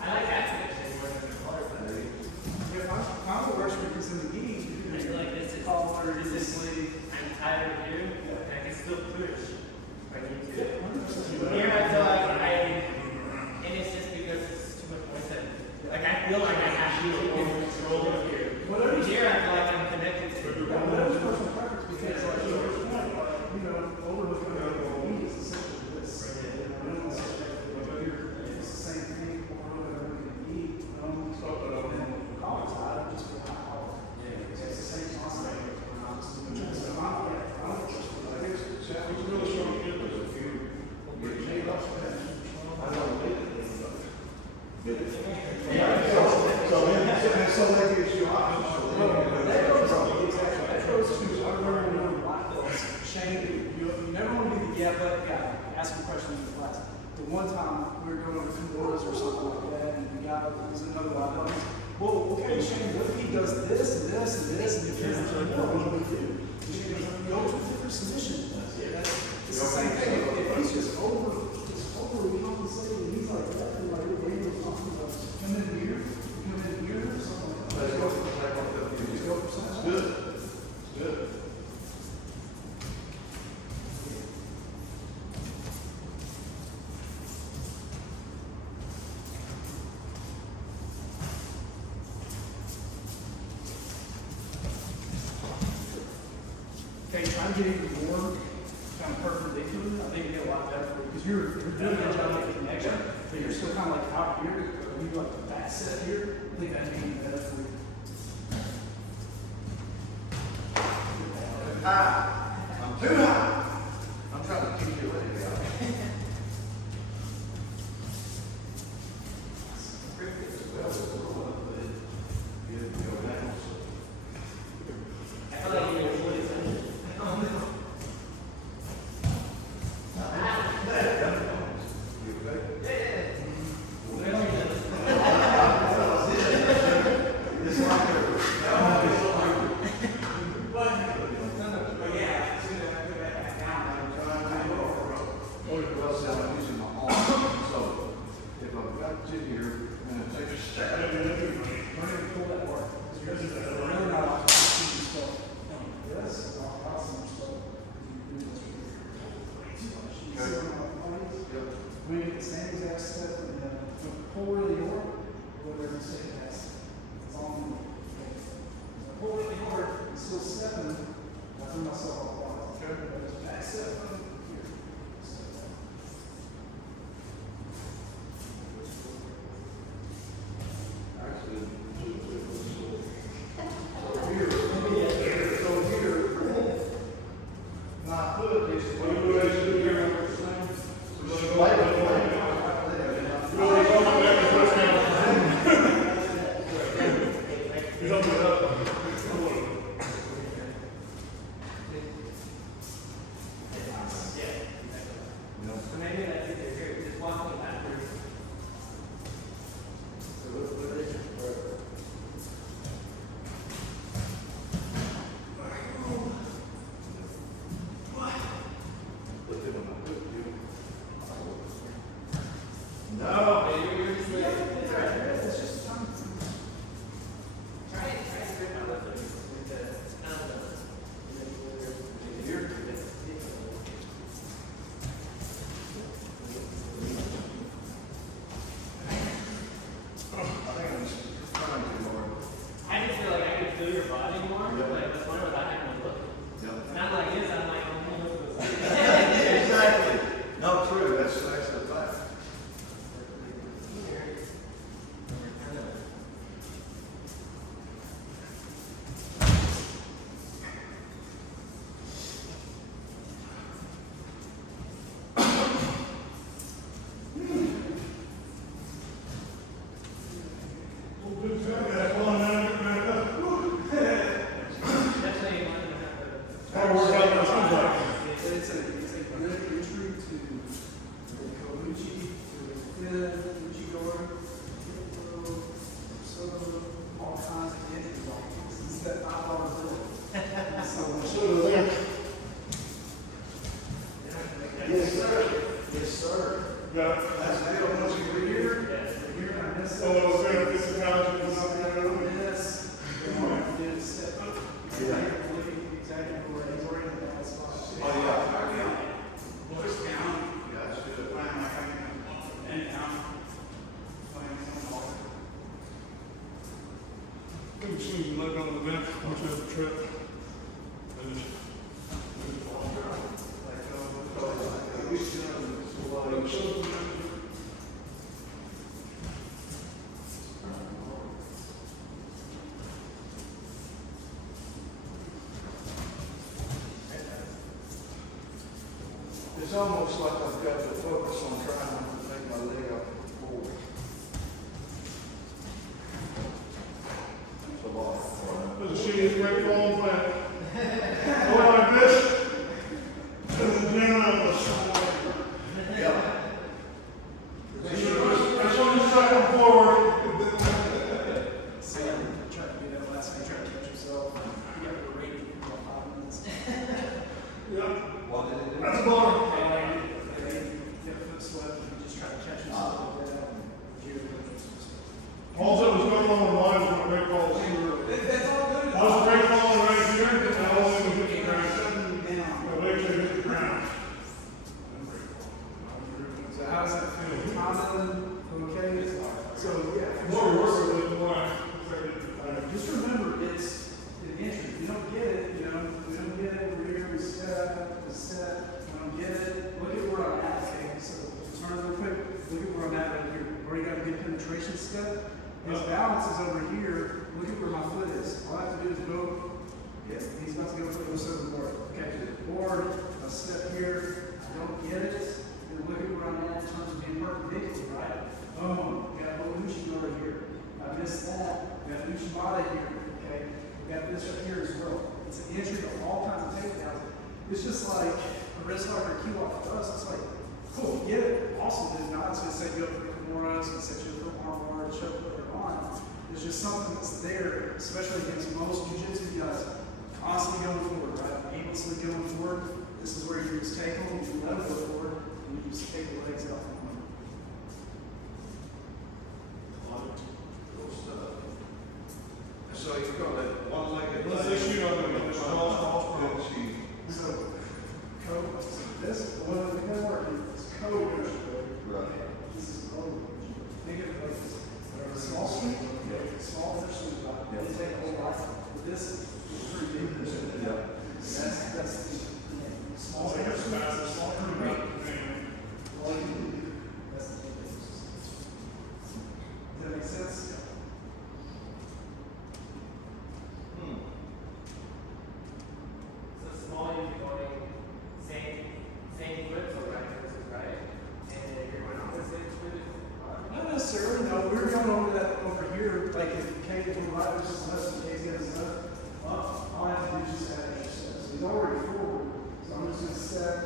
I like that connection more than the color. There you go. Yeah, my works because in the beginning, I feel like this is collar, this is I'm tired of you, and I can still push if I need to. Here I feel like and it's just because it's too much more sense. Like I feel like I have to control it here. Whatever you- Here I feel like I'm connected to it. Yeah, but that was personal preference because, like, you know, overlooking the knee is essentially this. You know, it's the same thing, overlooking the knee, and then collar side, just for high collar. It's the same concept. So I'm It's really strong hips. If you get made up, I don't get it. So that gives you options. That goes to, I remember when black belts, Shane, you never want to be the yeah, but guy, asking questions in the class. The one time we were going over Kumoras or something like that, and the guy was another black belt. Well, okay, Shane, what if he does this and this and this, and the kids are like, what do we do? And Shane goes, go to a different submission. It's the same thing. If he's just overcompensating, and he's like that, and like, your game was talking about, come in here, Okay, try to get even more kind of perpendicular. I think you get a lot better because you're doing a good job of the connection, but you're still kind of like out here. But when you do like the back set here, I think that'd be better for you. I'm too high. I'm trying to keep you away. I feel like you're really I'm using my arm, so if I've got you here, I'm gonna take a step. Learn to pull that work. Because you're really not off to yourself. Yes, off yourself. We get the same exact step and then pull really hard, whatever you say that's it's on me. Pull really hard, and still stepping, I threw myself off balance. Okay. But it's back step from here. Step back. Actually, so here, my foot is. So maybe that's it. Here, just walking backwards. No. Maybe you're just like, it's all right. It's just try to grip my left leg with the Here. I think I'm just trying to more. I just feel like I can feel your body more. Yeah. Like that's one without having to look. Yeah. And I'm like this. I'm like, oh, look at this. Exactly. No, true. That's the fact. It's a good entry to the KoUchiGari, so all kinds of entries on it. This is that $5 bill. So, Yes, sir. Yes, sir. Yeah. That's the deal. Once you're here, you're gonna miss So, that. this is how you come up there. Yes. You're gonna do a step up. You're looking exactly where he's already in that spot. oh yeah. Voice down, Yeah, that's good. plan like I'm and down. Playing some ball. You see, you look on the bench, which is the trip. It's almost like I've got to focus on trying not to take my leg off the floor. It's a lot. There's a sheet of great ball plant. Go like this. And then Yeah. that's on the second forward. So, try to do that last thing, try to catch yourself. You got to rating for about 5 minutes. Yeah. What did it do? That's ball. Get a foot sweat, and just try to catch yourself like that. All that was going on in mine was a great ball. That's all good. I was a great ball right here, and I only hit the ground. Down. I wait till it hit the ground. So how does that feel? Tom, okay? So, yeah. More work with it, more I Just remember, it's an entry. If you don't get it, we don't get it over here. he's about to go for this over the board. Okay, board, a step here, I don't get it. Then look at where I'm at in terms of being perpendicular, right? Boom, we got KoUchiGari here. I missed that. We got KoUchiGari here, okay? We got this right here as well. It's an entry to all kinds of takedowns. It's just like a wrist lock or a key lock for us. It's like, cool, get it. Awesome. If not, it's going to set you up for Kimura, it's going to set you up for arm bar, choke, whatever on. There's just something that's there, especially against most jiu-jitsu guys, constantly going forward, right? Aimlessly going forward. This is where you just take them, you let them go forward, and you just take the legs out from them. Cool stuff. So you've got that one-legged. Let's issue on the cross. So, this, one of the things working is KoUchiGari. Right. This is KoUchiGari. Think of it like this. Small sweep, small fish sweep, right? They take a whole lot. But this is pretty big. Yeah. That's the small Like fish a sweep, fast, small pretty fish. big. All you can do. That's the difference. Does that make sense? So small, you'd be going same foot, so right versus right. And if you're going opposite foot, Not necessarily, no. We're going over that over here. Like if K to the right versus left, and K's going to left, all I have to do is just add extra steps. So he's already forward. So I'm just going to step,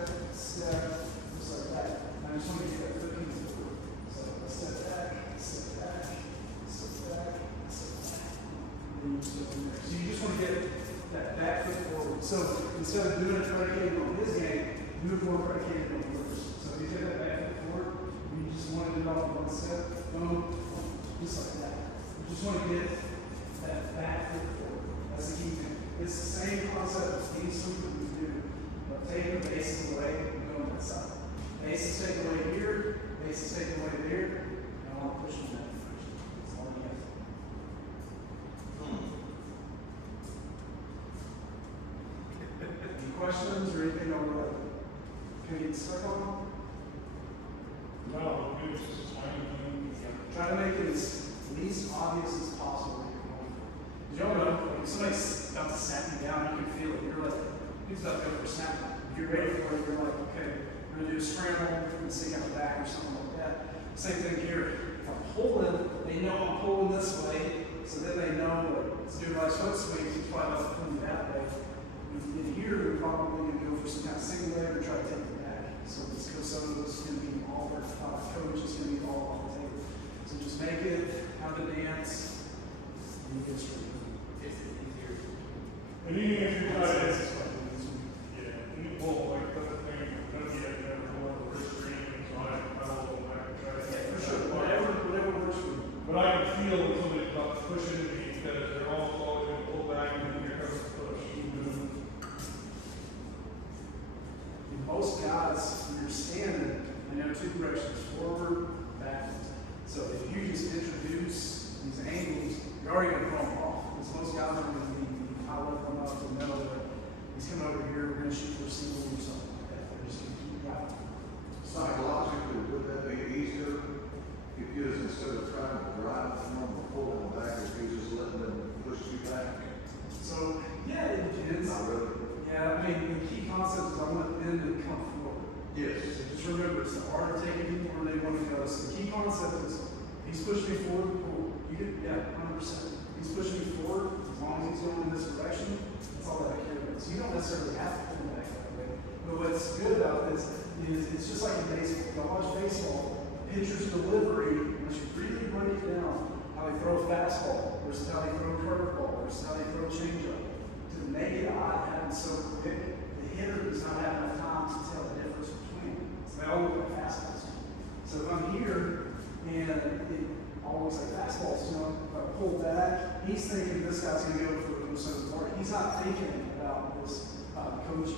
just like that. And I just want to get that foot moving forward. So I step back, step back, step back, step back. And then you just go from there. So you just want to get that back foot forward. So instead of doing it predicated on his game, do it more predicated on yours. So if you get that back foot forward, you just want to do it off in one step, boom, just like that. You just want to get that back foot forward. That's the key thing. It's the same concept as any sweep that we do, but taking the bases away and going to that side. Bases take away here, bases take away there, and I want to push them in that direction. That's all you have to do. Any questions or anything over like, can we get stuck on? No, it's just a tiny thing. Try to make it as least obvious as possible what you're going for. You don't know, like if somebody's about to snap you down, you can feel it. You're like, he's about to go for a snap. You're ready for it. You're like, okay, we're going to do a scramble, we're going to stick out the back or something like that. Same thing here. If I'm pulling, they know I'm pulling this way, so then they know, like, let's do right foot swings, he's probably about to pull you that way. In here, we're probably going to go for some kind of single leg or try to take it back. So this KoSoto is going to be all our coach is going to be all on the table. So just make it how to dance, and you get straight. this is easier. And even if you try to, That's what it is. yeah, you pull like the thing, none of you have never worn the wrist ring, so I pull back and try to. Yeah, for sure. Whatever works for you. But I can feel when somebody's about to push it at me because they're almost always going to pull back and then here comes the push. And most guys, when you're standing, they know two directions, forward, backwards. So if you just introduce these angles, you're already going to throw them off. Because most guys are going to be high level enough to know that he's coming over here, we're going to shoot for a single or something like that. They're just going to keep driving. Psychologically, would that be easier if you just instead of trying to drive them or pull them back, if you just letting them push you back? So, yeah, it depends. Not really. Yeah, I mean, the key concept is I want them to come forward. Yes. So just remember, it's the art of taking people where they want to go. So the key concept is, he's pushing me forward, cool. You get, yeah, 100%. He's pushing me forward, as long as he's going in this direction, that's all that I care about. So you don't necessarily have to pull back that way. But what's good about this is, it's just like in baseball. If I watch baseball, pitcher's delivery, once you really break it down, how they throw a fastball versus how they throw a curveball versus how they throw a changeup. To the naked eye, it happens so quick, the hitter does not have enough time to tell the difference between them. So they all look like fastballs. So if I'm here and it always like fastballs, you know, if I pull back, he's thinking this guy's going to go for a KoSoto part. He's not thinking about this coach.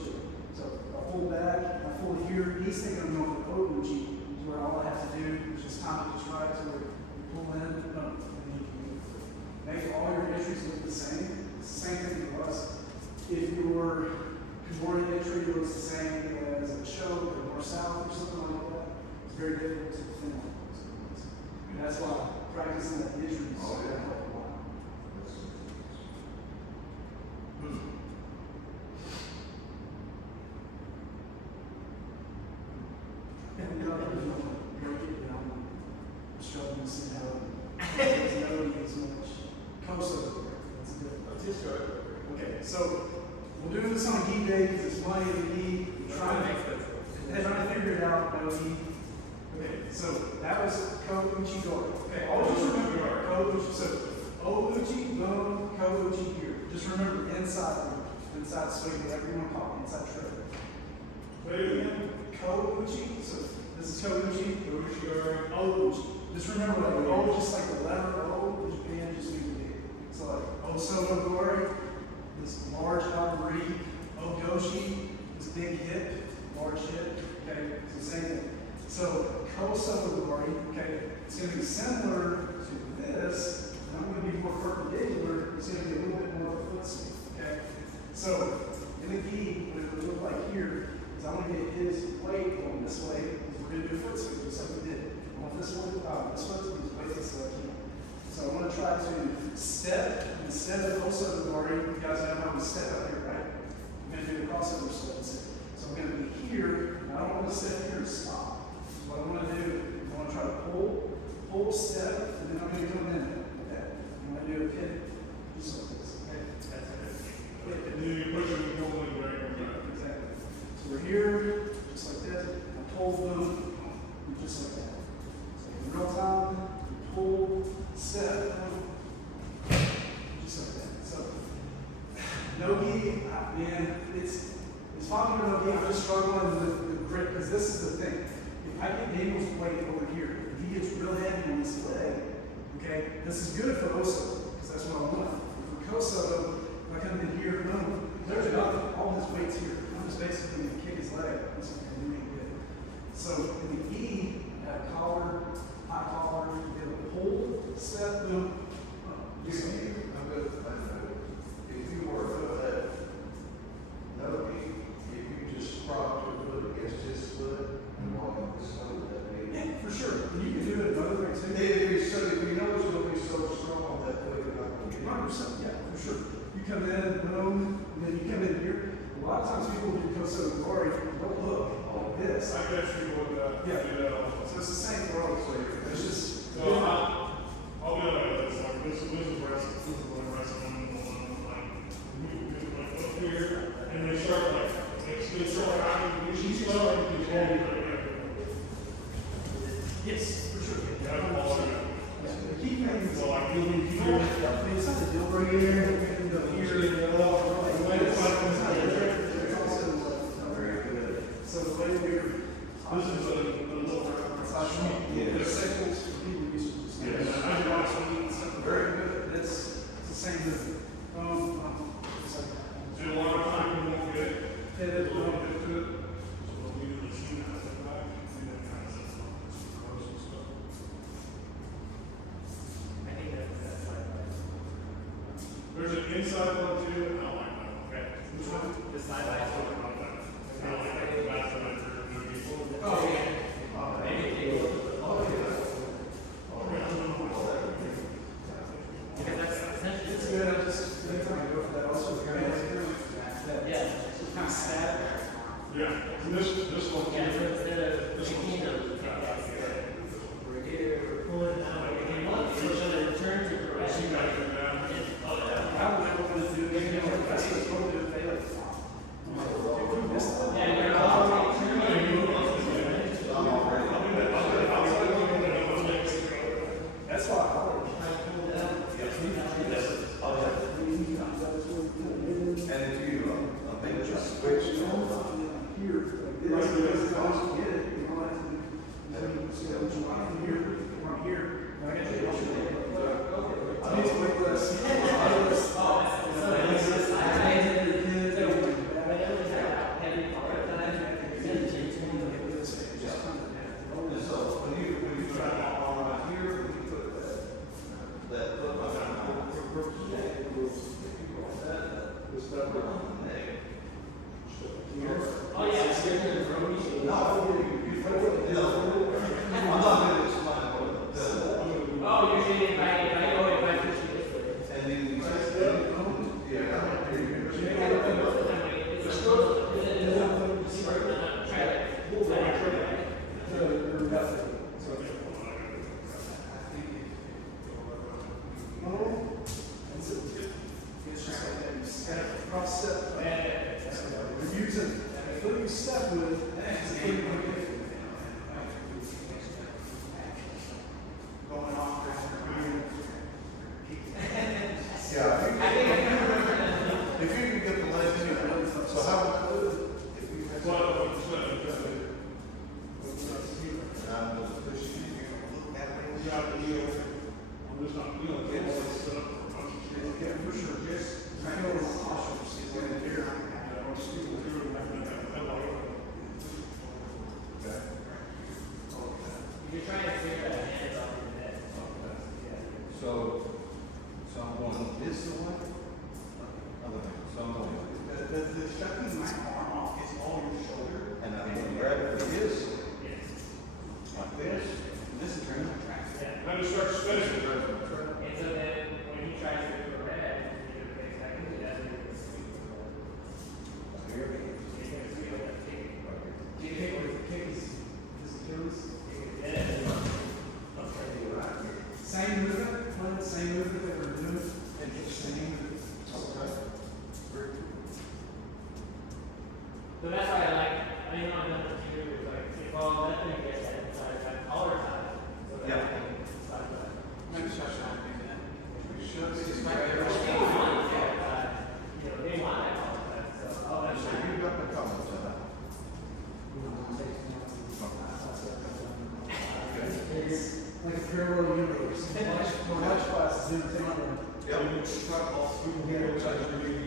So if I pull back, I pull here, he's thinking I'm going for KoUchi, where all I have to do is just time it just right to where you pull in, and you can move. Make all your entries look the same. It's the same thing for us. If your Kimura entry looks the same as a choke or more south or something like that, it's very difficult to defend on those ones. And that's why practicing that entry is so helpful a lot. you see how it's no as much. Coast over there. That's good. Let's just go. Okay, so we'll do this on a heat day because it's money in the heat. We're trying to figure it out. No heat. Okay, so that was KoUchiGari. Okay, always just remember KoUchi. So KoUchi, boom, KoUchiGari. Just remember inside swing, whatever you want to call it, inside trip. Wait again. KoUchi. So this is KoUchi. KoUchiGari. KoUchi. Just remember like O, just like the letter O, which band just means big. So like KoUchiGari, this large outbreed. Ogoshi, this big hip, large hip. Okay, it's the same thing. So KoUchiGari, okay, it's going to be similar to this. And I'm going to be more perpendicular. It's going to be a little bit more of a foot sweep. Okay, so in the gi, what it would look like here is I'm going to get his weight going this way. We're going to do a foot sweep just like we did. I want this one, this foot sweep is weight this way. So I'm going to try to step instead of KoUchiGari. You guys know how to step up here, right? I'm going to do the crossover steps. So I'm going to be here. And I don't want to sit here and stop. So what I want to do is I want to try to pull, step, and then I'm going to come in like that. I'm going to do a pivot, just like this. Okay? That's it. And then you push it and pull it back on that. Exactly. So we're here, just like this. I pull, boom, and just like that. So in real time, pull, step, boom, just like that. So no gi, man, it's popular no gi. I'm just struggling with the grip because this is the thing. If I get Daniel's weight over here, if he gets real heavy on this leg, okay, this is good for Oso because that's what I want. For Koso, if I come in here, boom, there's nothing. All his weight's here. I'm just basically going to kick his leg. That's what I'm doing good. So in the gi, I have collar, high collar, you get a pull, step, boom. Just like that. I'm good. If you were for that, no, if you just prop your foot against his foot and walk up the slope, that way. Yeah, for sure. And you can do it another way too. If you know it's going to be so strong that way, you're not going to get 100%, yeah, for sure. You come in, boom, and then you come in here. A lot of times people do KoUchiGari, don't look like this. I guess you would Yeah. do that also. So it's the same for all players. It's just, So I'll be like this. Like this is wrestling. This is like wrestling. Like we do like up here, and they start like they start like you start like these yes, for sure. Yeah, all of it. The key thing is, So like I mean, it's not a deal breaker here, you can go here, it's also very good. So the way we're, This is a little the signals for people who use this. Yeah, I do also. Very good. It's the same movement. It's like, Do a lot of time you won't get pivot, a little bit to it. So we do the shoe out the back, and then kind of sets up this cross and stuff. I think that's like, There's an inside one too, and I like that. Okay. which one? The side by I side. like that. I like that. The back side of the oh, yeah. Maybe take a look. Because that's essentially. It's good. I just, anytime I go for that, also, Yeah. kind of static. Yeah. This one. Yeah, so instead of taking them, we're here, we're pulling out, we're getting up, so it turns to progression. I don't ever want to do it again. That's what we'll do. They like, if we missed it. Yeah, you're already turning. That's why I like trying to pull it down. And if you, make just switch to Here, like this, because as long as you get it, you don't have to do, so I'm here, or I'm here, and I got to get it. I need to wait till tucking my arm off his all your shoulder. And I can grab it with this, like this. This is very much track. Yeah. Then it starts spinning. And so then when he tries to go red, you know, face back into that, you're going to sweep the ball. You're going to sweep that kick. Kick is Achilles. Yeah. Same movement, play the same movement that we're doing, and it's same movement. So that's why I like, I mean, not number two, is like, if all that thing gets that inside, that collar tie, so that Yeah. I can slide that. Maybe start trying to do that. We should. Just They right there. want that tie, you know, they want that collar tie, so, oh, that's So fine. you got the comments on that. It's like a parallel universe. Watch classes, do the thing. Yeah.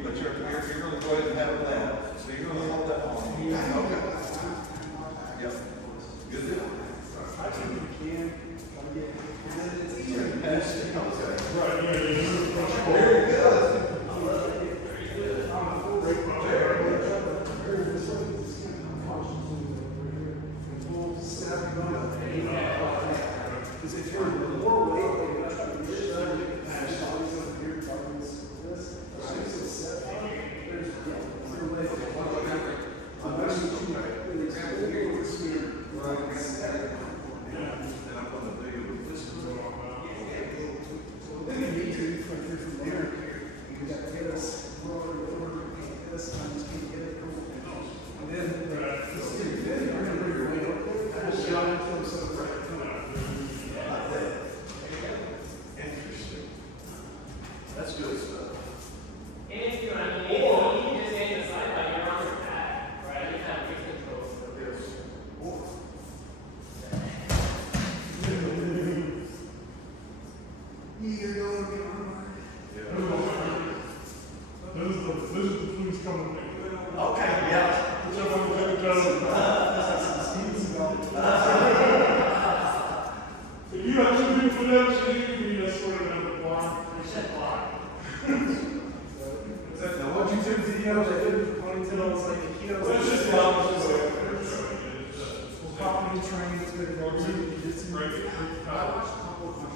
But you're gonna go ahead and have it down. So you're gonna hold that on. Okay. Yep. Good deal. I think you can, try to get, and then it's easier to pass it. Okay. Right, yeah, yeah. Very good. Because if you're more weight, like you're trying to get done, there's always over here, targets this. Six or seven. There's, yeah, way to unless you choose really extreme speed, right? And I'm gonna do this. Then you need to, from there, you got this, roller, this, and just keep getting it. And then, it's getting good, you're gonna bring your weight up there, just shot into them, so right. Interesting. That's good stuff. And if you, I mean, you just stay in the side, like, you're on your back, right, you have wrist control, so. Yes. You're going to be on. This is the police coming in. Okay, yeah. Someone take a joke. If you have two people that you just sort of have a block, block. Now, what you took video, they did ponytails like the kilos. That's just the opposite way. Property trained, it's good. Right. I watched a couple of them.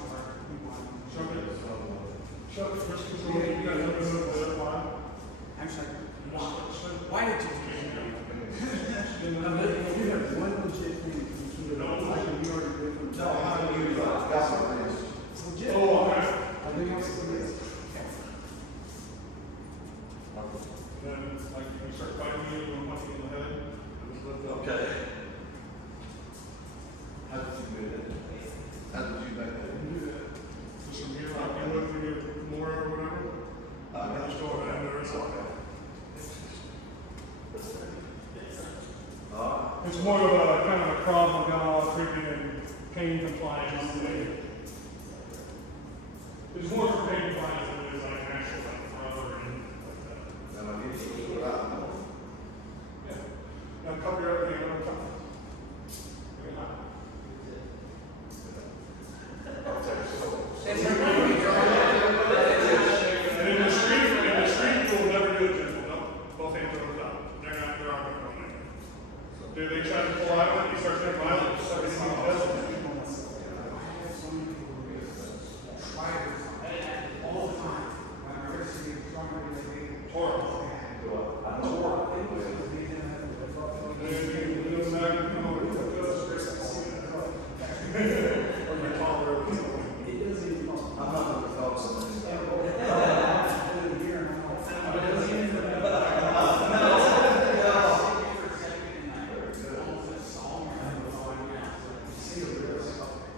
Show me. Show me. You got to Actually, why did you? You have one legit thing you can do. Like you already did from. Tell them how to use government. It's legit. Oh, okay. I think it's legit. Then, like, you start fighting me, you want to punch me in the head. Just lift up. Okay. How did you do that? How did you make that? Just from here, like, you look to get more or whatever. Just go ahead and do it. Okay. It's more of a kind of a Krav Maga freaking pain compliance thing. It's more for pain compliance than it is like actual like rubber and like that. And I need to go out more. Yeah. Now cover your other hand on top. And in the street you'll never do it gentle. No, both hands over the top. They're not going to come like. Do they try to pull out of it? You start to get violent. You start to see the devil. All the time. When I was Horrible. I'm not gonna talk something.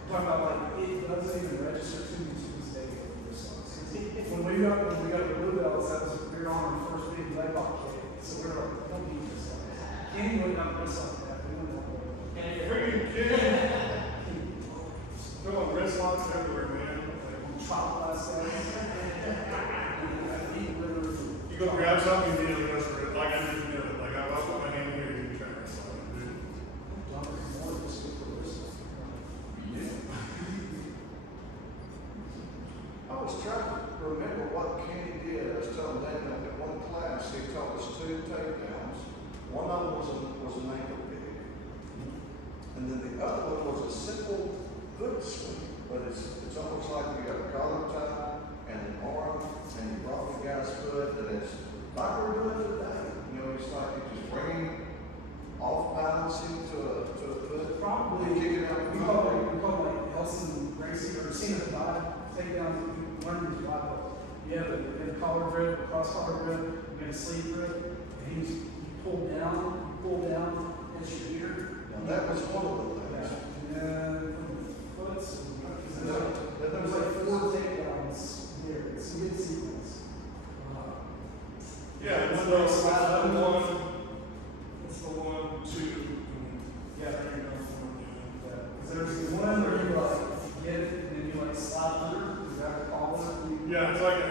Talking about like, it doesn't even register to me to this day. When we got the blue belts, that was, we were on our first big leg lock kick. So we were like, don't do this like that. Can't even not wrist like that. We don't want to. And if Freaking kid. Throwing wrist locks everywhere, man. Chop last day. You go grab something, you need to rest for it. Like I didn't do it. Like I'll put my hand here, you can try to rest on it, dude. I was trying to remember what Kenny did. I was telling Daniel that one class, he taught us 2 takedowns. One of them was an ankle pick. And then the other one was a simple foot swing, but it's almost like you got a collar tie and an arm, and you rock the guy's foot, and it's like we're doing today. You know, it's like you just bring off balancing to a foot. Probably, You kick it out. we call it like Elson Gracie, or seen it live, take down, learn these live. You have a collar grip, a cross collar grip, you have a sleeve grip, and you pull down, as your ear. Now, that was one of the things. And there's like 4 takedowns here. It's a good sequence. Yeah, it's the one, two, Yeah, there you go. Because there's the one where you like get it and then you like slide under. You grab the collar. yeah, it's like a,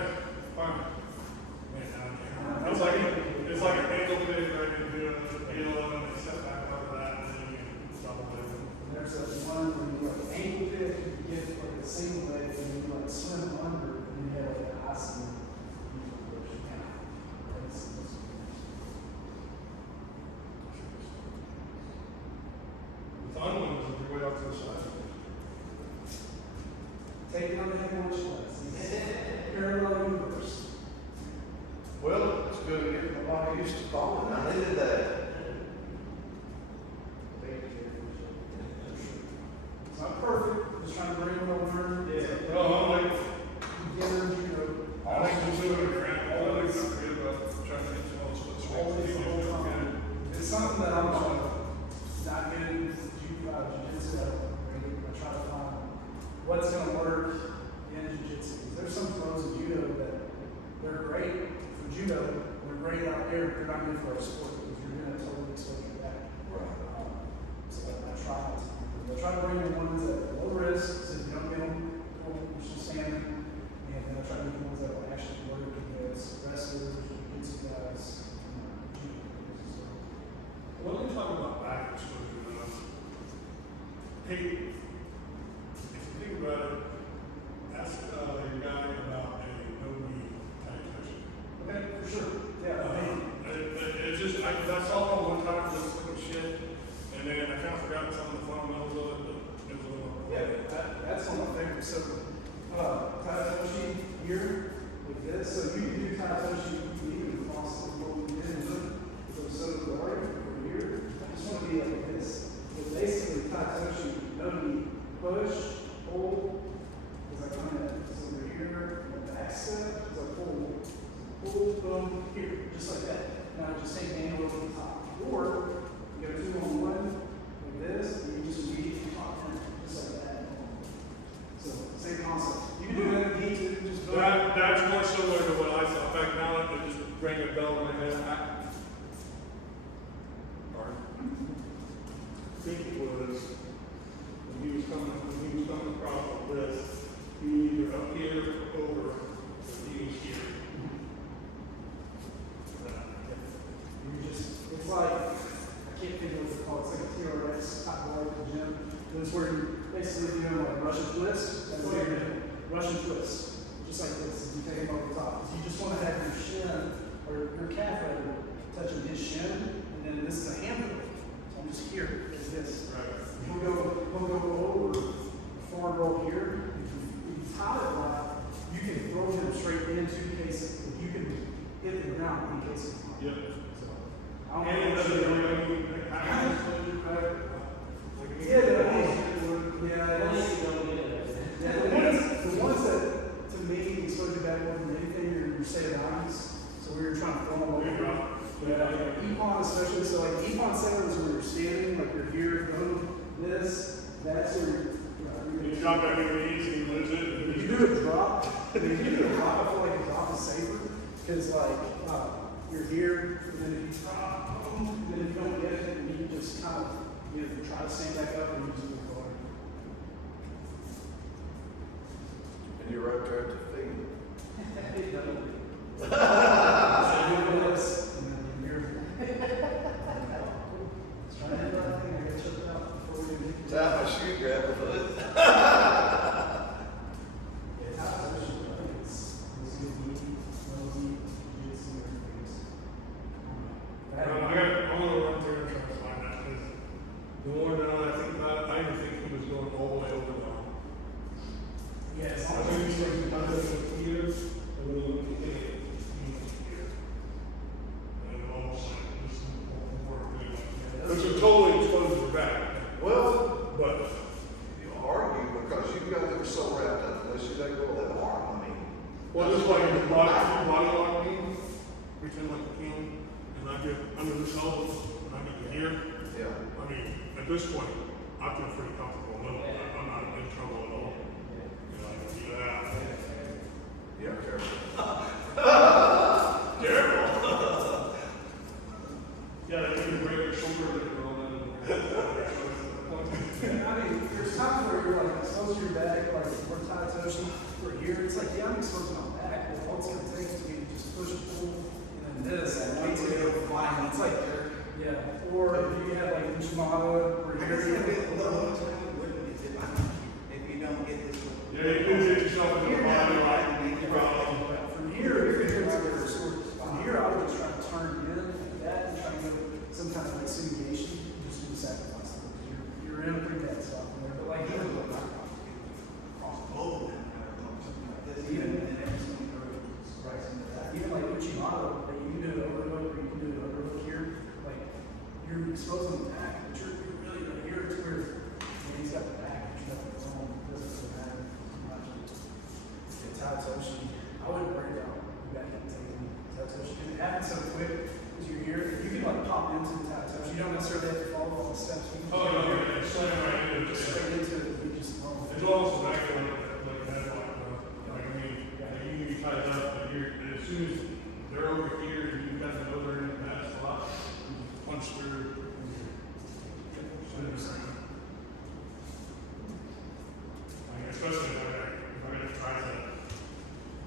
it's like an ankle pick, right? You do a heel and then step back over that, and then you can double it. And there's that one where you like ankle pick, you get like a single leg, and then you like swim under, and you have like an icy. The fun one is if you're way off to the side. Take it on the head much less. Parallel universe. Well, it's good to get my body used to falling. I needed that. It's not perfect. Just trying to bring it over. Yeah. Well, I'm like, Beginner, you know. I like to do it around, all the way up here about trying to get to all the split swings. Always You the can whole do it. time. It's something that I'm not good at jiu-jitsu. I try to find what's going to work in jiu-jitsu. There's some throws in judo that they're great for judo. They're great out there. They're not good for our sport because you're going to totally expose your back. So I try to bring the ones that are low risk, so you don't get them you're still standing. And then I try to get the ones that will actually work against wrestlers, jiu-jitsu guys, judo players. Well, let me talk about back exposure. Hey, if you think about it, ask your guy about a no-knee tight touch. Okay, for sure. Yeah, It's just, I saw it one time, just looking shit, and then I kind of forgot some of the fundamentals of it, but it was a little. yeah, that's one of my favorites. So, Tai-Toshi here, like this. So you can do Tai-Toshi, you can even cross the what we did. So the right over here, I just want to be like this. But basically, Tai-Toshi, no knee, push, hold, as I come in. So over here, and the back step, as I pull, boom, here, just like that. Now just take the angle over the top. Or, you go 2 on 1, like this, and you just immediately top in, just like that. So, same concept. You can do that in too, just go That's more similar to what I saw. In fact, now I just bring a bell in my head. I think it was when he was coming across like this, he was either up here or over, but he was here. it's like, I can't think of what it's called, it's like a TRX type of like the gym. And it's where you're basically doing like Russian twist, that's what you're doing. Russian twist, just like this, you take it over the top. So you just want to have your shin, or your calf rather, touching his shin, and then this is a hammer. So I'm just here, like this. Right. We'll go over, forward roll here. If you tie it right, you can throw him straight into case, you can hit the ground in case of Yep. so, I don't And know. another thing, I mean, like, how much exposure, right? Yeah, the ones that, to me, expose you back more than anything, your state of balance. So we were trying to form over. Epon especially, so like Epon 7 is where you're standing, like you're here, boom, this, that's where you're. You drop back your knees and you lose it. If you do a drop, I feel like a drop is safer, because like, you're here, and then if you drop, boom, and then if you don't get it, then you just kind of, you know, try to stand back up and you just move forward. And you're right there at the feet. Tap my shoe, grab the foot. I'm gonna get under this elbows, when I get to here, Yeah. I mean, at this point, I feel pretty comfortable knowing that I'm not in trouble at all. You know, I can do that. Yeah, careful. Careful. Yeah, they can break your shoulder and roll in. I mean, there's times where you're like exposed to your back, like for Taitoshi, for here, it's like, yeah, I'm exposed to my back, but all it's gonna take is me to just push, pull, and then this, and wait till you go flying. It's like, yeah, or if you have like Uchimata, or I you're guess a bit low, if you don't get this. Yeah, you can get yourself in the body, right? from here, if you're here, from here, I would just try to turn in like that and try to go some kind of like simulation, just do the sacrifice. You're in a pretty bad spot from there, but like even Cross both of them. even even like Uchimata, like you can do it overlook or you can do it overlook here, like you're exposed on the back, but you're really like here it's where he's got the back, but you got the phone, it doesn't really matter much. It's Taitoshi, I wouldn't worry about you back up taking Taitoshi, because it happens so quick, because you're here, if you can like pop into the Taitoshi, you don't necessarily have to follow all the steps. You can Oh, no, yeah, it's straight right into just it. straight into it, you just It's also back like a headlock, bro. Like, I mean, you can be tied up, but as soon as they're over here, and you guys know they're in the pass a lot, you just punch through. Like, especially if I'm gonna try to,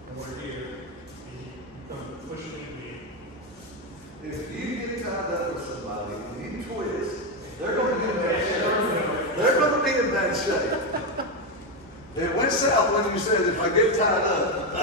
and we're here, and you come pushing into me. If you get tied up with somebody and you twist, they're gonna be in bad shape. They're gonna be in bad shape. It went south when you said, if I get tied up,